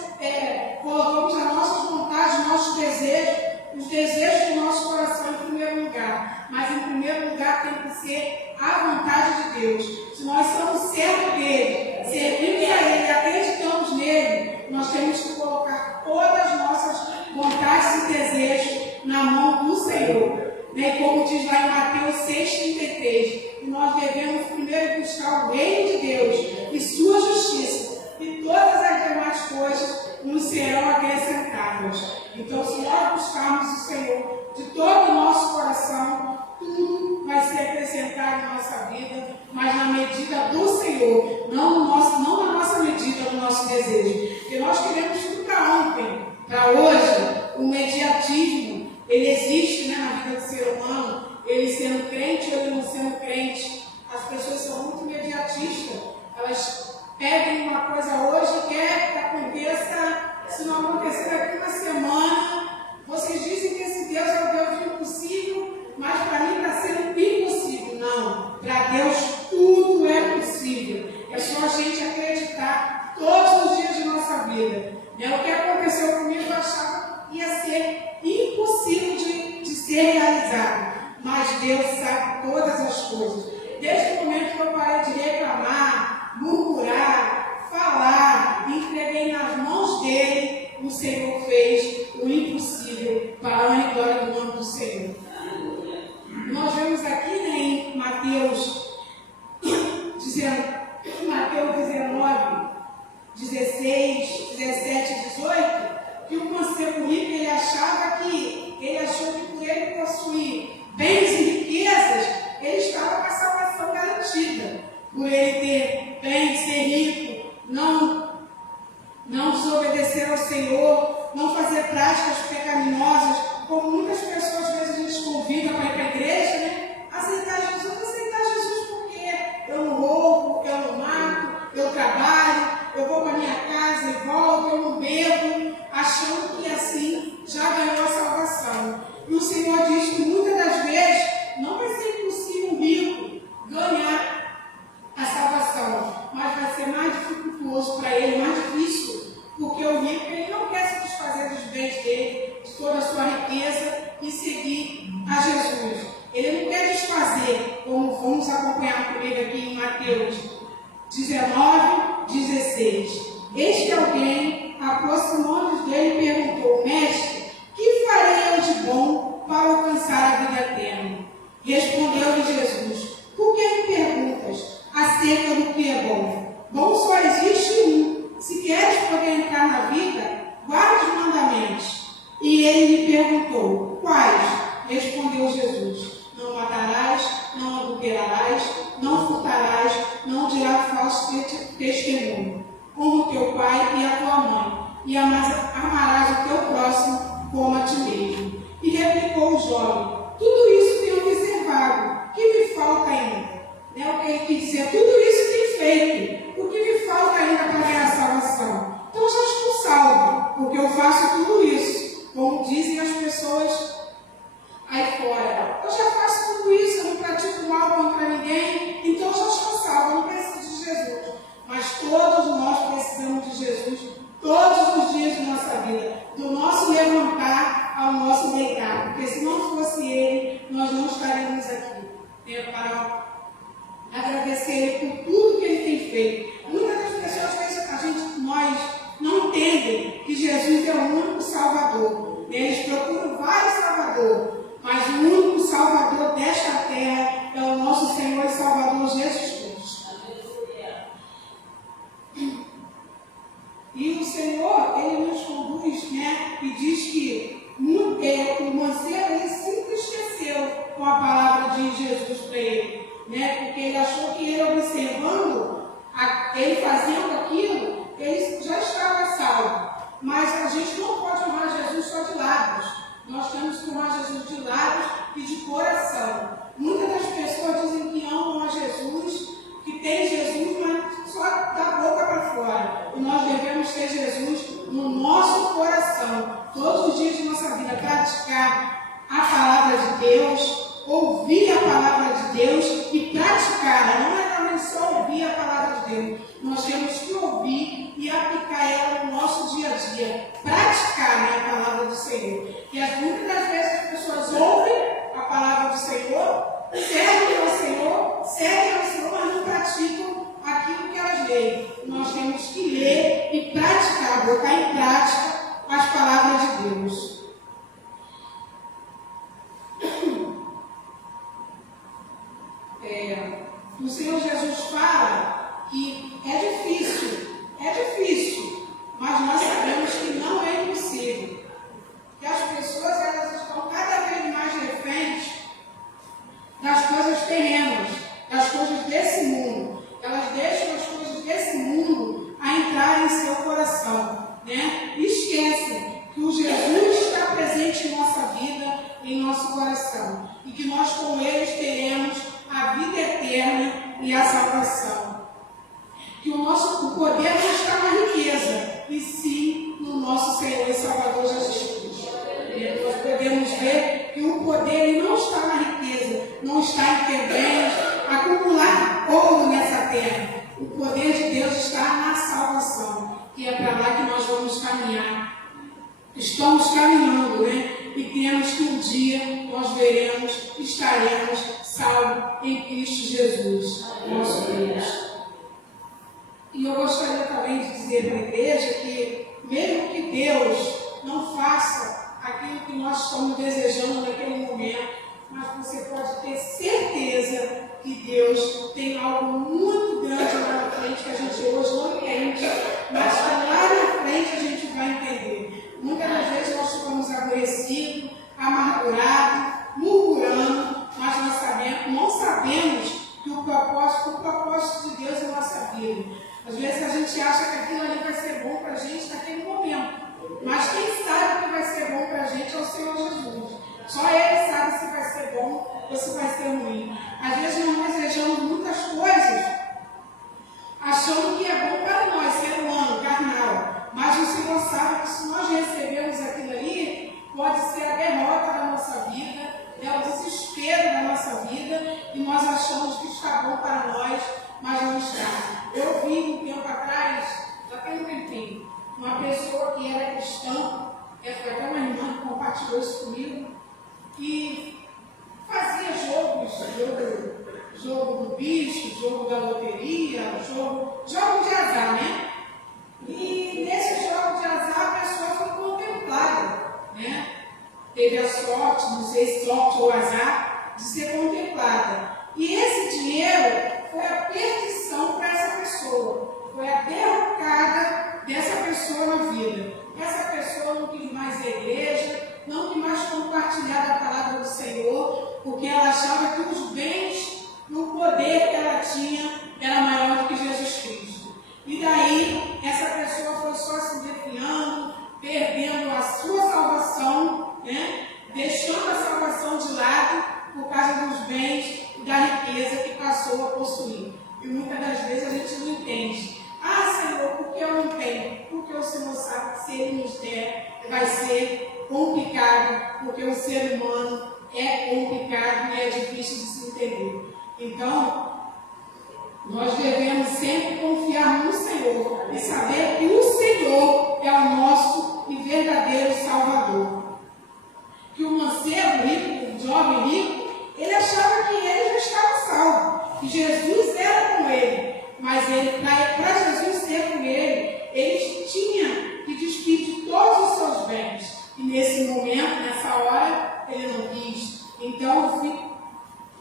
colocamos as nossas vontades, os nossos desejos, os desejos do nosso coração em primeiro lugar. Mas em primeiro lugar tem que ser a vontade de Deus. Se nós somos servos dele, servimos a Ele, acreditamos nele, nós temos que colocar todas as nossas vontades e desejos na mão do Senhor. Como diz lá em Mateus 6,33, e nós devemos primeiro buscar o reino de Deus e sua justiça, e todas as demais coisas nos serão acrescentadas. Então, se nós buscarmos o Senhor de todo o nosso coração, tudo vai ser acrescentado na nossa vida, mas na medida do Senhor, não na nossa medida, no nosso desejo. Porque nós queremos tudo para ontem, para hoje. O mediatismo, ele existe, na vida do ser humano, ele sendo crente ou ele não sendo crente. As pessoas são muito imediatistas. Elas pedem uma coisa hoje e querem que aconteça. Se não acontecer daqui uma semana, vocês dizem que esse Deus é o Deus do impossível, mas para mim está sendo impossível. Não, para Deus tudo é possível. É só a gente acreditar todos os dias de nossa vida. O que aconteceu comigo eu achava que ia ser impossível de ser ser realizado. Mas Deus sabe todas as coisas. Desde o momento que eu parei de reclamar, murmurar, falar, me entreguei nas mãos dele, o Senhor fez o impossível para a honra e glória do nome do Senhor. Nós vemos aqui, né, em Mateus 19, 16, 17 e 18, que o mancebo rico ele achou que por ele possuir bens e riquezas, ele estava com a salvação garantida. Por ele ter bens, ser rico, não desobedecer ao Senhor, não fazer práticas pecaminosas, como muitas pessoas às vezes a gente convida para ir para a igreja, né? Aceitar Jesus porque eu não roubo, eu não mato, eu trabalho, eu vou para minha casa e volto, eu não bebo, achando que assim já ganhou a salvação. E o Senhor diz que muitas das vezes não vai ser impossível um rico ganhar a salvação, mas vai ser mais dificultoso para ele, mais difícil, porque o rico ele não quer se desfazer dos bens dele, de toda a sua riqueza e seguir a Jesus. Ele não quer desfazer, como vamos acompanhar comigo aqui em Mateus 19, 16. Eis que alguém, aproximando-se dele, perguntou: Mestre, que farei eu de bom para alcançar a vida eterna? Respondeu-lhe Jesus: Por que me perguntas acerca do que é bom? Bom só existe um. Se queres poder entrar na vida, guarda os mandamentos. E ele lhe perguntou: Quais? Respondeu Jesus: Não matarás, não adulterarás, não furtarás, não dirás falso testemunho. Honra o teu pai e a tua mãe, e amarás o teu próximo como a ti mesmo. E replicou o jovem: Tudo isso tenho observado, que me falta ainda? O que ele quis dizer: tudo isso tem feito, o que me falta ainda para ganhar a salvação? Então já estou salvo, porque eu faço tudo isso, como dizem as pessoas aí fora. Eu já faço tudo isso, eu não pratico mal contra ninguém, então eu já estou salvo, eu não preciso de Jesus. Mas todos nós precisamos de Jesus, todos os dias de nossa vida, do nosso levantar ao nosso deitar, porque se não fosse Ele, nós não estaríamos aqui, para agradecer Ele por tudo que Ele tem feito. Muitas das pessoas, nós não entendem que Jesus é o único Salvador. Eles procuram vários Salvadores, mas o único Salvador desta terra é o nosso Senhor e Salvador Jesus Cristo. E o Senhor, Ele nos conduz, né? E diz que o mancebo, ele se entristeceu com a palavra de Jesus para ele, né? Porque ele achou que ele observando, ele fazendo aquilo, ele já estava salvo. Mas a gente não pode honrar Jesus só de lábios. Nós temos que honrar Jesus de lábios e de coração. Muitas das pessoas dizem que amam a Jesus, que tem Jesus, mas só da boca para fora. E nós devemos ter Jesus no nosso coração, todos os dias de nossa vida, praticar a palavra de Deus, ouvir a palavra de Deus e praticar. Não é realmente só ouvir a palavra de Deus. Nós temos que ouvir e aplicar ela no nosso dia a dia. Praticar, né, a palavra do Senhor. E muitas das vezes as pessoas ouvem a palavra do Senhor, servem ao Senhor, mas não praticam aquilo que elas leem. Nós temos que ler e praticar, botar em prática as palavras de Deus. O Senhor Jesus fala que é difícil, mas nós sabemos que não é impossível. Que as pessoas elas estão cada vez mais reféns das coisas terrenas, das coisas desse mundo. Elas deixam as coisas desse mundo a entrar em seu coração, né? E esquecem que o Jesus está presente em nossa vida, em nosso coração, e que nós com eles teremos a vida eterna e a salvação. Que o poder não está na riqueza, e sim no nosso Senhor e Salvador Jesus Cristo. Nós podemos ver que o poder ele não está na riqueza, não está em ter bens, acumular ouro nessa terra. O poder de Deus está na salvação, que é para lá que nós vamos caminhar. Estamos caminhando, né? e cremos que um dia nós veremos, estaremos salvos em Cristo Jesus, nosso Deus. E eu gostaria também de dizer para a igreja que, mesmo que Deus não faça aquilo que nós estamos desejando naquele momento, mas você pode ter certeza que Deus tem algo muito grande lá na frente que a gente hoje não entende, mas que lá na frente a gente vai entender. Muitas das vezes nós ficamos aborrecidos, amargurados, murmurando, mas nós não sabemos que o propósito de Deus é a nossa vida. Às vezes a gente acha que aquilo ali vai ser bom para a gente naquele momento, mas quem sabe o que vai ser bom para a gente é o Senhor Jesus. Só Ele sabe se vai ser bom ou se vai ser ruim. Às vezes nós desejamos muitas coisas, achando que é bom para nós, ser humano, carnal. Mas o Senhor sabe que se nós recebermos aquilo ali, pode ser a derrota da nossa vida, é o desespero da nossa vida, e nós achamos que está bom para nós, mas não está. Eu vi um tempo atrás, já tem um tempinho, uma pessoa que era cristã, foi até uma irmã que compartilhou isso comigo, e fazia jogo do bicho, jogo da loteria, jogo de azar, né? E nesse jogo de azar a pessoa foi contemplada, né? Teve a sorte, não sei se sorte ou azar, de ser contemplada. E esse dinheiro foi a perdição para essa pessoa, foi a derrocada dessa pessoa na vida. Essa pessoa não quis mais a igreja, não quis mais compartilhar da palavra do Senhor, porque ela achava que os bens e o poder que ela tinha era maior do que Jesus Cristo. E daí, essa pessoa foi só se desviando, perdendo a sua salvação, né? Deixando a salvação de lado por causa dos bens e da riqueza que passou a possuir. E muitas das vezes a gente não entende. Ah, Senhor, por que eu não tenho? Porque o Senhor sabe que se Ele nos der, vai ser complicado, porque o ser humano é complicado e é difícil de se entender. Então, nós devemos sempre confiar no Senhor e saber que o Senhor é o nosso e verdadeiro Salvador. Que o mancebo rico, o jovem rico, ele achava que ele já estava salvo, que Jesus era com ele, mas para Jesus ser com ele tinha que despedir de todos os seus bens. E nesse momento, nessa hora, ele não quis. Então,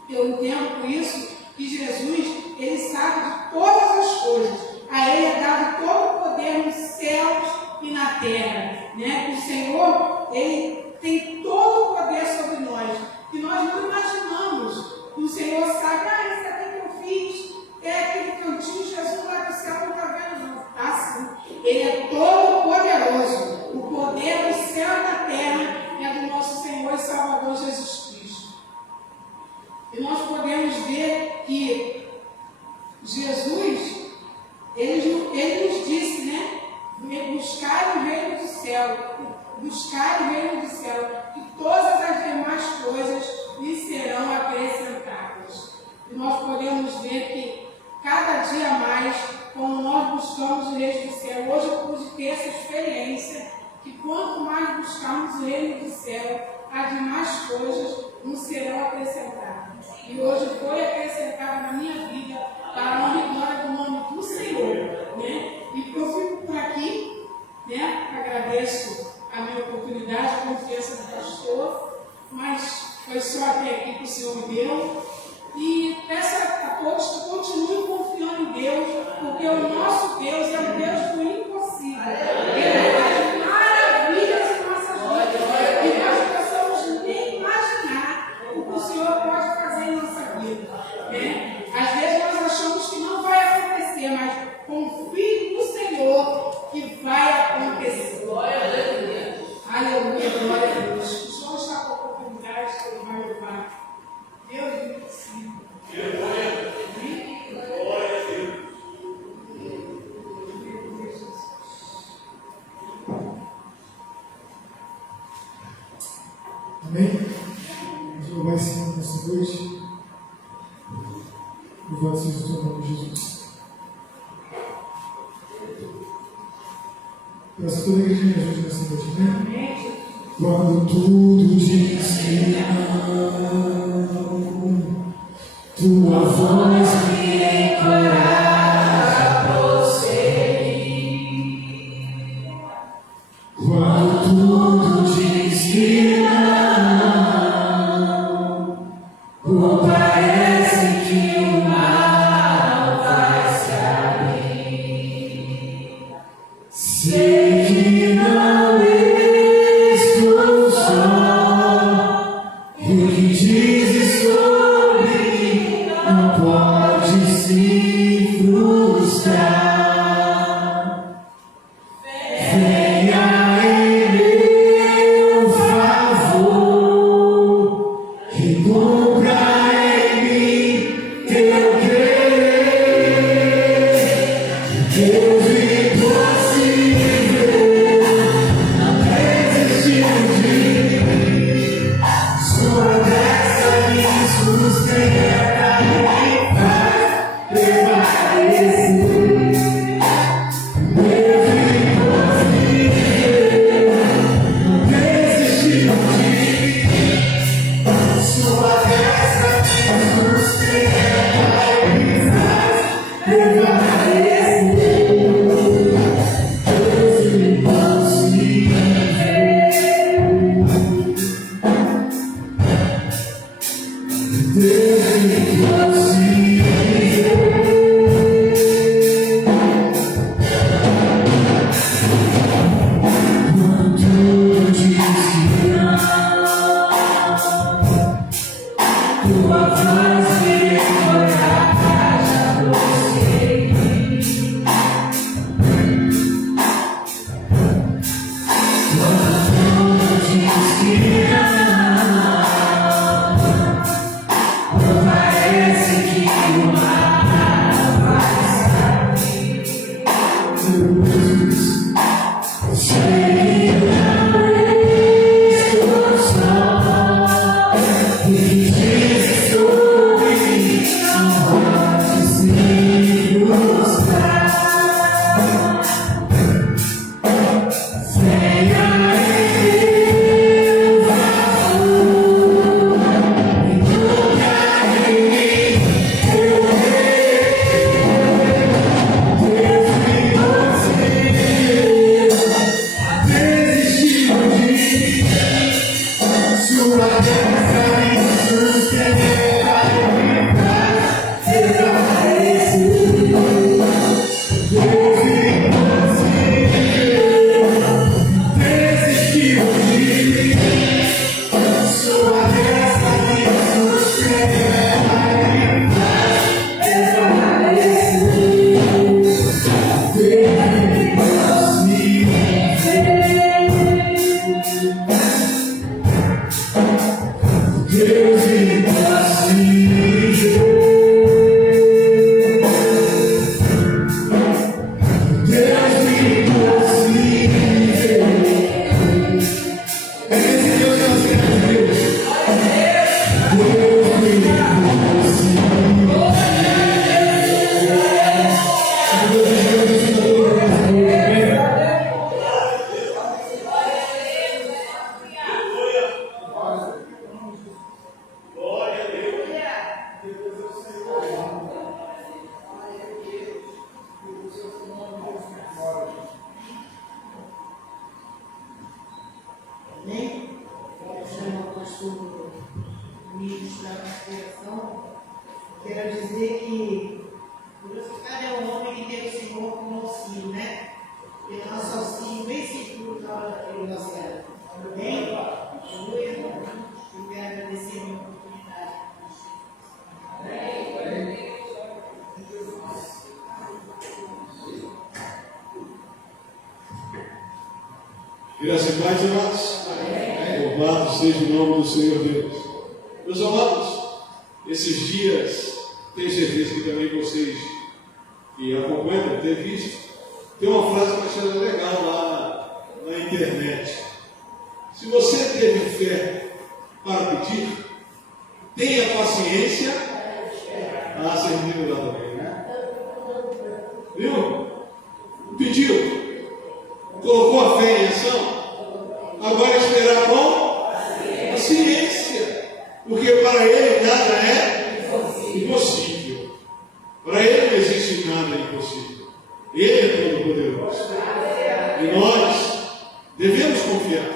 eu entendo por isso que Jesus, ele sabe de todas as coisas. A ele é dado todo o poder nos céus e na terra. Né? O Senhor, ele tem todo o poder sobre nós, que nós não imaginamos. O Senhor sabe, isso aqui que eu fiz, é aquele cantinho, Jesus lá do céu não está vendo, não. Tá sim. Ele é todo poderoso. O poder do céu e da terra é do nosso Senhor e Salvador Jesus Cristo. E nós podemos ver que Jesus, ele nos disse, né? Buscar o reino do céu, buscar o reino do céu, que todas as demais coisas lhe serão acrescentadas. E nós podemos ver que cada dia mais, quando nós buscamos o reino do céu, hoje eu pude ter essa experiência, que quanto mais buscarmos o reino do céu, as demais coisas nos serão acrescentadas. E hoje foi acrescentada na minha vida para a honra e glória do nome do Senhor. Né? E eu fico por aqui, né? Agradeço a minha oportunidade, a confiança do pastor, mas foi só até aqui que o Senhor me deu. E peço a todos que continuem confiando em Deus, porque o nosso Deus é o Deus do impossível. Ele faz maravilhas em nossas vidas. E nós não possamos nem imaginar o que o Senhor pode fazer em nossa vida. Né? Às vezes nós achamos que não vai acontecer, mas confie no Senhor que vai acontecer. Glória a Deus. Aleluia, glória a Deus. O Senhor está com a oportunidade que Ele vai levar. Deus é impossível. Glória a Deus. Amém? Vamos louvar esse nome nessa noite. Louvado seja o teu nome, Jesus. Peço a toda a igreja me ajude nessa noite, né? Quando tudo diz que não, tua voz me encoraja a prosseguir. Quando tudo diz que não, ou parece que o mal vai se abrir, sei que não estou só, e o que dizes sobre mim não pode se frustrar. Venha em meu favor e cumpra em mim teu querer. Deus impossível não desistiu de mim. Sua graça me sustenta e me faz prevalecer. Deus impossível não desistiu de mim. Sua graça me sustenta e me faz prevalecer. Deus impossível. Deus impossível. Quando tudo diz que não, tua voz me encoraja a prosseguir. Quando tudo diz que não, parece que o mar vai sair. Sei que não estou só, e que dizes sobre mim não pode se frustrar. Venha em meu favor e cumpra em mim teu querer. Deus impossível desistiu de mim. Sua graça me sustenta e me faz prevalecer. Deus impossível desistiu de mim. Sua graça me sustenta e me faz prevalecer. Deus impossível. Deus impossível. É esse Deus que nós queremos, Deus. Deus impossível. Amém? Chama o pastor Domingos para a consideração. Quero dizer que glorificado é o homem que tem o Senhor como auxílio, né? E o nosso auxílio bem seguro na hora que nós queremos. Amém? Aleluia. Eu quero agradecer a minha oportunidade. Graças e paz, amados. Louvado seja o nome do Senhor Deus. Meus amados, esses dias, tenho certeza que também vocês que acompanham, devem ter visto, tem uma frase que eu achei legal lá na internet. Se você teve fé para pedir, tenha paciência. Você viu lá também, né? Viu? Pediu, colocou a fé em ação, agora esperar qual Porque para Ele nada é impossível. Para Ele não existe nada impossível. Ele é todo poderoso. E nós devemos confiar.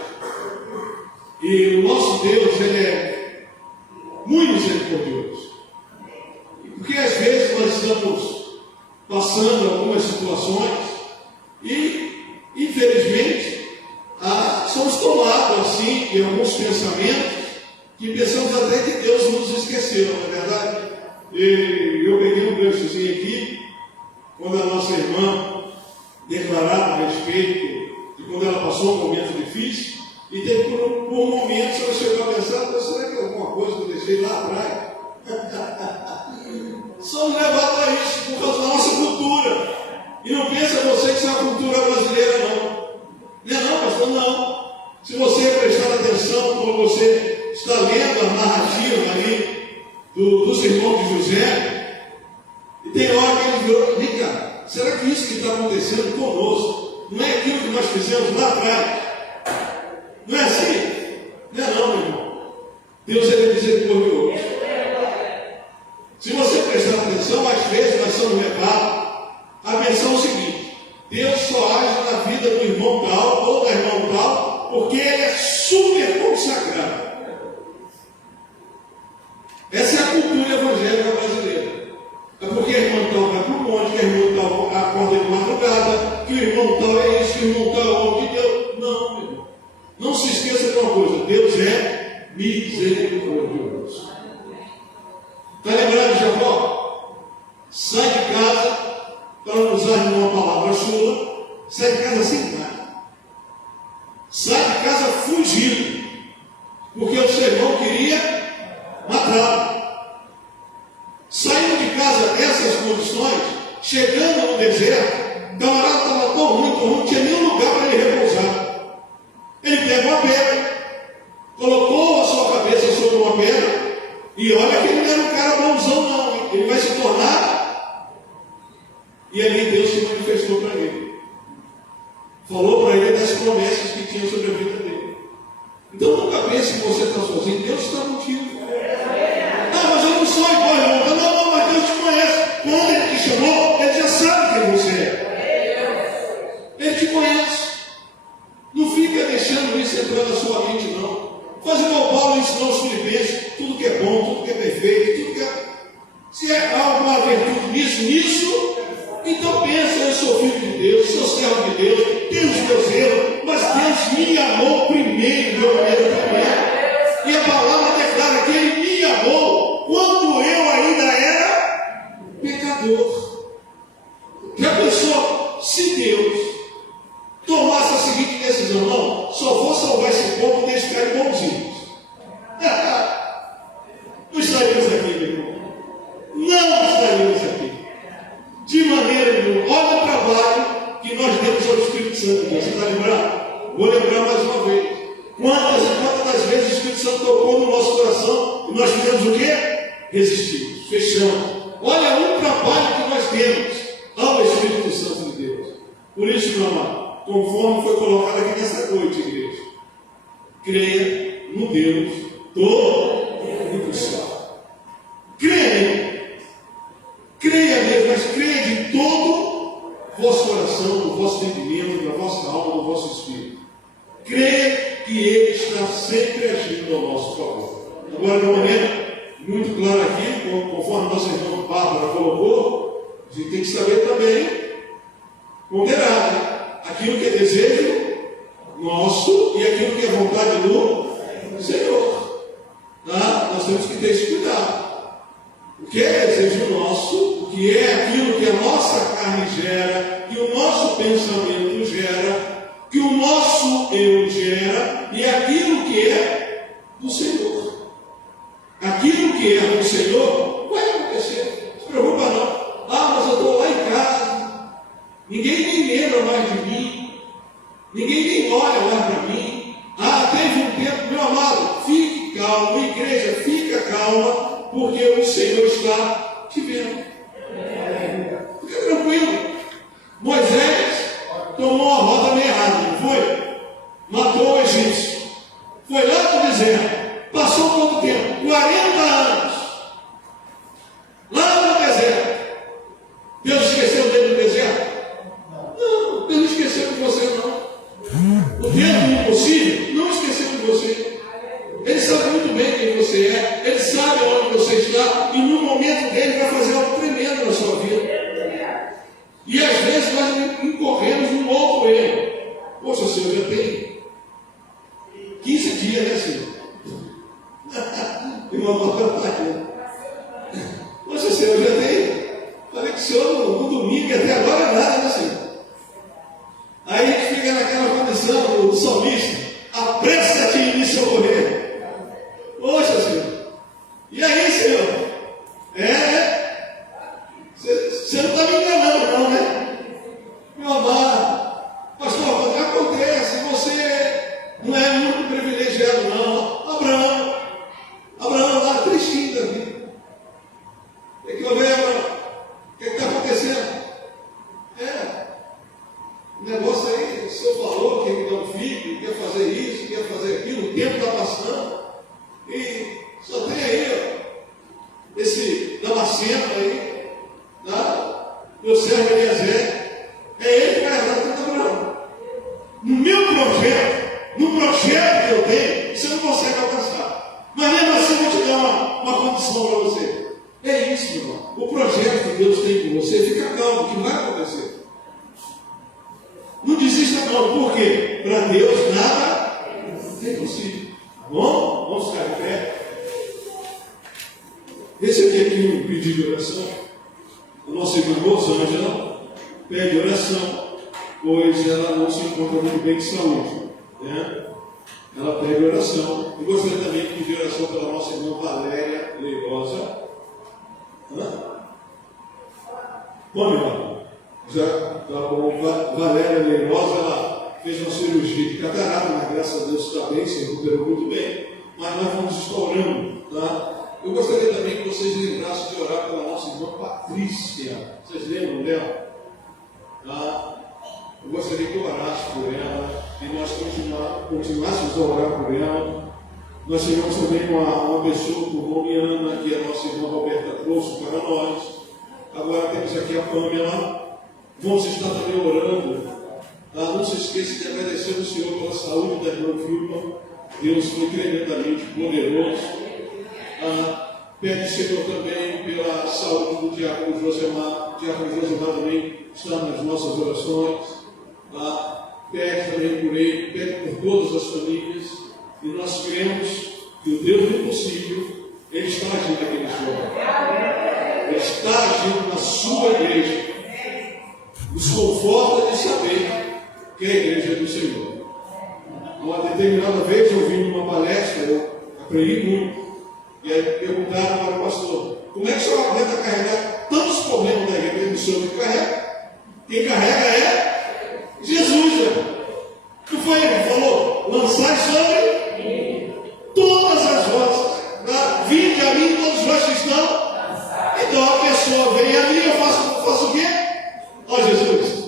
E o nosso Deus, Ele é muito misericordioso. Porque às vezes nós estamos passando algumas situações e, infelizmente, somos tomados assim em alguns pensamentos que pensamos até que Deus nos esqueceu, não é verdade? E eu peguei um ganchozinho aqui, quando a nossa irmã declarava a respeito de quando ela passou um momento difícil, e teve por um momento ela chegou a pensar, será que é alguma coisa que eu deixei lá atrás? Somos levados a isso por causa da nossa cultura. E não pensa você que isso é uma cultura brasileira, não. Não é não, pastor? Não. Se você prestar atenção quando você está lendo a narrativa ali dos irmãos de José, e tem hora que eles viram, vem cá, será que isso que está acontecendo conosco não é aquilo que nós fizemos lá atrás? Não é assim? Não é não, meu irmão. Deus é misericordioso. Se você prestar atenção, às vezes nós somos levados a pensar o seguinte: Deus só age na vida do irmão tal ou da irmã tal porque ele é super consagrado. Essa é a cultura evangélica brasileira. É porque a irmã tal vai para o monte, que a irmã tal acorda de madrugada, que o irmão tal é isso, que o irmão tal é outro, que Deus... Não, meu irmão. Não se esqueça de uma coisa: Deus é misericordioso. Está lembrado de Jacó? Sai de casa, para não usar uma palavra sua, sai de casa sem nada. Sai de casa fugindo, porque o seu irmão queria matá-lo. Saindo de casa nessas condições, chegando no deserto, o camarada estava tão ruim, não tinha nenhum lugar para ele repousar. Ele pega uma pedra, colocou a sua cabeça sobre uma pedra, e olha que ele não era um cara bonzão não, hein? Ele vai se tornar. E ali Deus se manifestou para ele. Falou para ele das promessas que tinha sobre a vida dele. Então nunca pense que você está sozinho, Deus está contigo. Ah, mas eu não sou igual, irmão. Não, mas Deus te conhece. Quando Ele te chamou, Ele já sabe quem você é. Ele te conhece. Não fica deixando isso entrar na sua mente, não. Faz igual Paulo ensinou aos Filipenses: tudo que é bom, tudo que é perfeito, tudo que é... Se é alguma virtude nisso, então pensa: eu sou filho de Deus, sou servo de Deus, tenho os meus erros, mas Deus me amou primeiro, meu primeiro. E a palavra declara que Ele me amou quando eu ainda era pecador. Já pensou, se Deus tomasse a seguinte decisão: não, só vou salvar esse povo, deixa ficar bonzinhos. Não estaríamos aqui, meu irmão. Não estaríamos aqui. De maneira nenhuma. Olha o trabalho que nós demos ao Espírito Santo. Você está lembrado? Vou lembrar mais uma vez. Quantas e quantas das vezes o Espírito Santo tocou no nosso coração e nós fizemos o quê? Resistimos, fechamos. Olha um trabalho que nós temos ao Espírito Santo de Deus. Por isso, meu amado, conforme foi colocado aqui nessa noite, igreja, creia no Deus Todo-Poderoso. Creia nele. Creia nele, mas creia de todo o vosso coração, do vosso entendimento, da vossa alma, do vosso espírito. Creia que Ele está sempre agindo ao nosso favor. Agora, de uma maneira muito clara aqui, conforme nossa irmã Bárbara colocou, a gente tem que saber também ponderar aquilo que é desejo nosso e aquilo que é vontade do Senhor. Tá? Nós temos que ter esse cuidado. O que é desejo nosso, o que é aquilo que a nossa carne gera, que o nosso pensamento gera, que o nosso eu gera, e aquilo que é do Senhor. Aquilo que é do Senhor vai acontecer. Não se preocupa não. Ah, mas eu estou lá em casa, ninguém nem lembra mais de mim, ninguém nem olha mais para mim. Ah, teve um tempo, meu amado, fique calmo, igreja, fica calma, porque o Senhor está te vendo. Fica tranquilo. Moisés tomou a rota meio errada, não foi? Matou o egípcio. Foi lá no deserto. Passou quanto tempo? 40 anos, lá no deserto. Deus esqueceu dele no deserto? Não, Deus não esqueceu de você, não. O Deus do impossível não esqueceu de você. Ele sabe muito bem quem você é, ele sabe onde você está, e no momento dele vai fazer algo tremendo na sua vida. E às vezes nós incorremos num outro erro. Poxa, Senhor, já tem 15 dias, né, Senhor? Irmão, poxa, Senhor, já tem. Falei que o Senhor no domingo até agora nada, né, Senhor? Aí a gente fica naquela condição do salmista: apressa-te em me socorrer. Poxa, Senhor. E aí, Senhor? Você não está me enganando, não, né? Meu amado, pastor, acontece, você não é muito privilegiado, não. Abraão lá, tristinho da vida. Tem que ouvir, Abraão. O que está acontecendo? O negócio aí, o senhor falou que ia dar um filho, quer fazer isso, quer fazer aquilo, o tempo está passando. E só tem aí, ó, esse Damasceno aí, tá? Meu servo Eliezer, é ele que vai herdar tudo Abraão. No meu projeto, no projeto que eu tenho, você não consegue alcançar. Mas mesmo assim eu vou te dar uma condição para você. É isso, meu irmão. O projeto que Deus tem com você, fica calmo, que vai acontecer. Não desista não, por quê? Para Deus nada é impossível. Tá bom? Vamos ficar de pé. Recebi aqui um pedido de oração. A nossa irmã Rosângela pede oração, pois ela não se encontra muito bem de saúde, né? Ela pede oração. E gostaria também de pedir oração pela nossa irmã Valéria Leirosa. Bom, meu irmão, já tá bom. Valéria Leirosa, ela fez uma cirurgia de catarata, mas graças a Deus está bem, se recuperou muito bem. Mas nós vamos estar orando, tá? Eu gostaria também que vocês lembrassem de orar pela nossa irmã Patrícia. Vocês lembram dela? Tá? Eu gostaria que orasse por ela e nós continuássemos a orar por ela. Nós tivemos também uma pessoa com o nome Ana, que a nossa irmã Roberta trouxe para nós. Agora temos aqui a Pâmela. Vamos estar também orando. Tá? Não se esqueça de agradecer ao Senhor pela saúde da irmã Vilma. Deus foi tremendamente poderoso. Pede, Senhor, também pela saúde do diácono Josemar. O diácono Josemar também está nas nossas orações. Pede também por ele, pede por todas as famílias. E nós cremos que o Deus do impossível, Ele está agindo aqui nesse lugar. Ele está agindo na sua igreja. Nos conforta de saber que é a igreja é do Senhor. Uma determinada vez, ouvindo uma palestra, eu aprendi muito. E aí perguntaram para o pastor: como é que o senhor aguenta carregar tantos problemas da igreja do Senhor que carrega? Quem carrega é Jesus, né? O que foi ele que falou? Lançai sobre todas as vozes. Vinde a mim todos vós que estão. Então a pessoa vem a mim, eu faço o quê? Ó Jesus.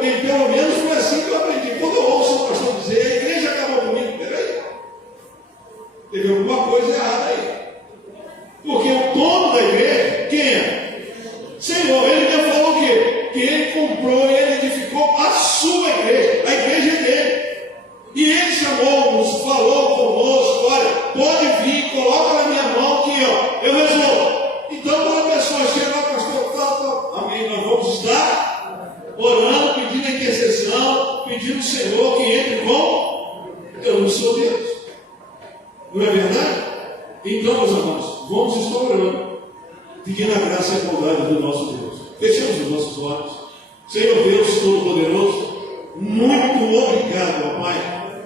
Pelo menos foi assim que eu aprendi. Quando eu ouço o pastor dizer, a igreja acabou comigo. Peraí. Teve alguma coisa errada aí. Porque o dono da igreja, quem é? Senhor, ele já falou o quê? Que ele comprou e ele edificou a sua igreja. A igreja é dele. E ele chamou-nos, falou conosco: olha, pode vir, coloca na minha mão aqui, ó, eu resolvo. Então, quando a pessoa chega lá, pastor, fala, amém, nós vamos estar orando, pedindo a intercessão, pedindo ao Senhor que entre com. Eu não sou Deus. Não é verdade? Então, meus amados, vamos estar orando, pedindo a graça e a bondade do nosso Deus. Fechamos os nossos olhos. Senhor Deus Todo-Poderoso, muito obrigado, ó Pai,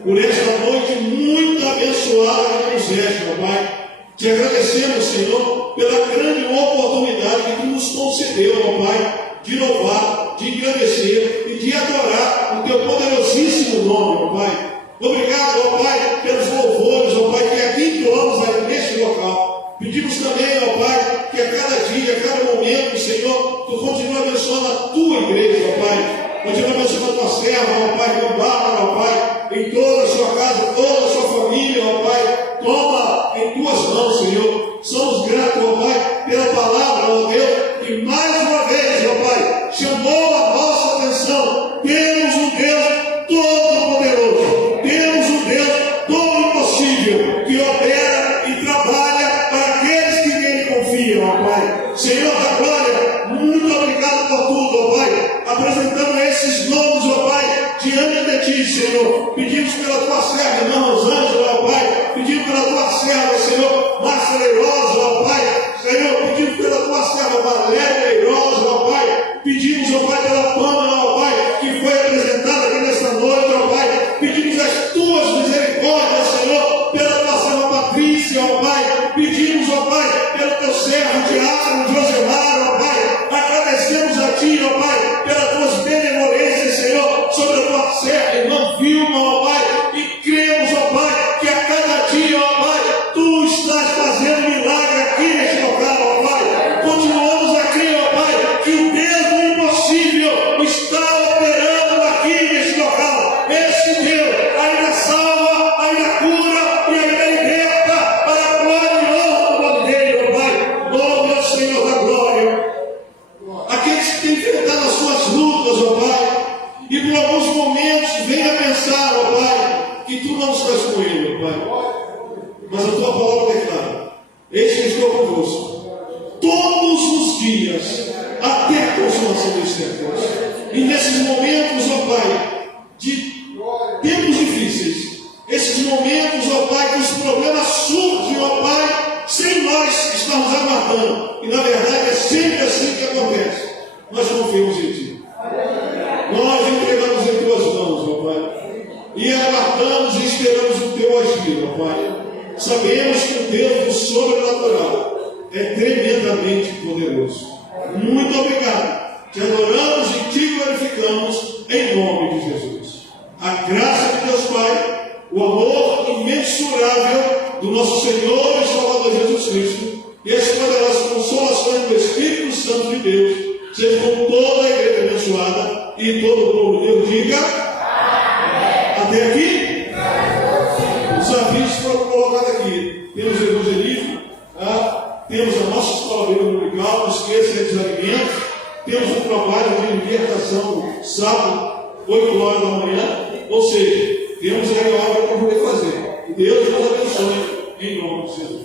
por esta noite muito abençoada que nos deste, ó Pai. Te agradecemos, Senhor, pela grande oportunidade que Tu nos concedeu, ó Pai, de louvar, de agradecer e de adorar o Teu poderosíssimo nome, ó Pai. Obrigado, ó Pai, pelos louvores, ó Pai, que aqui entoamos neste local. Pedimos também, ó Pai, que a cada dia, a cada momento, Senhor, Tu continua abençoando a Tua igreja, ó Pai. Continua abençoando a Tua serva, ó Pai, meu Bárbara, ó Pai, em toda a sua casa, toda a sua família, ó Pai. coração, Senhor. Somos gratos, ó Pai, pela palavra, ó Deus, que mais uma vez, ó Pai, chamou a nossa atenção. Temos um Deus todo-poderoso, temos um Deus todo-possível, que opera e trabalha para aqueles que nele confiam, ó Pai. Senhor da glória, muito obrigado por tudo, ó Pai, apresentando esses nomes, ó Pai, diante de Ti, Senhor. Pedimos pela Tua serva, irmã Rosângela, ó Pai, pedimos pela Tua serva, Senhor, Márcia Leirosa, ó Pai, Senhor, pedimos pela Tua serva, Valéria Leirosa, ó Pai, pedimos, ó Pai, pela Pâmela, ó Pai, que foi apresentada aqui nesta noite, ó Pai, pedimos as Tuas misericórdias, Senhor, pela Tua serva Patrícia, ó Pai, pedimos, ó Pai, pelo Teu servo Diácono Josemar, ó Pai, agradecemos a Ti, ó Pai, pelas Tuas benevolências, Senhor, sobre a Tua serva, irmã Vilma, ó Pai, e cremos, ó Pai, que a cada dia, ó Pai, Tu estás fazendo milagre aqui neste local, ó Pai. Continuamos a crer, ó Pai, que o Deus do impossível está operando aqui neste local. Este Deus ainda salva, ainda cura e ainda liberta para a glória e honra do nome dele, ó Pai. Louve ao Senhor da glória. Aqueles que têm enfrentado as suas lutas, ó Pai, e por alguns momentos venha pensar, ó Pai, que Tu não estás com ele, ó Pai. Mas a Tua palavra declara: eis que estou convosco todos os dias, até a consumação dos séculos. E nesses momentos, ó Pai, de tempos difíceis, esses momentos, ó Pai, que os problemas surgem, ó Pai, sem nós estarmos aguardando. E na verdade é sempre assim que acontece. Nós confiamos em Ti. Nós entregamos em Tuas mãos, ó Pai, e aguardamos e esperamos o Teu agir, ó Pai. Sabemos que o Deus do sobrenatural é tremendamente poderoso. Muito obrigado. Te adoramos e Te glorificamos em nome de Jesus. A graça de Deus Pai, o amor imensurável do nosso Senhor e Salvador Jesus Cristo e as poderosas consolações do Espírito Santo de Deus seja com toda a igreja abençoada e todo o povo de Deus diga amém. Até aqui? Os avisos foram colocados aqui. Temos o evangelismo, temos a nossa escola bíblica dominical, não esqueça dos alimentos, temos um trabalho de libertação sábado, 8 horas da manhã, ou seja, temos aí a obra para poder fazer. E Deus nos abençoe em nome de Jesus.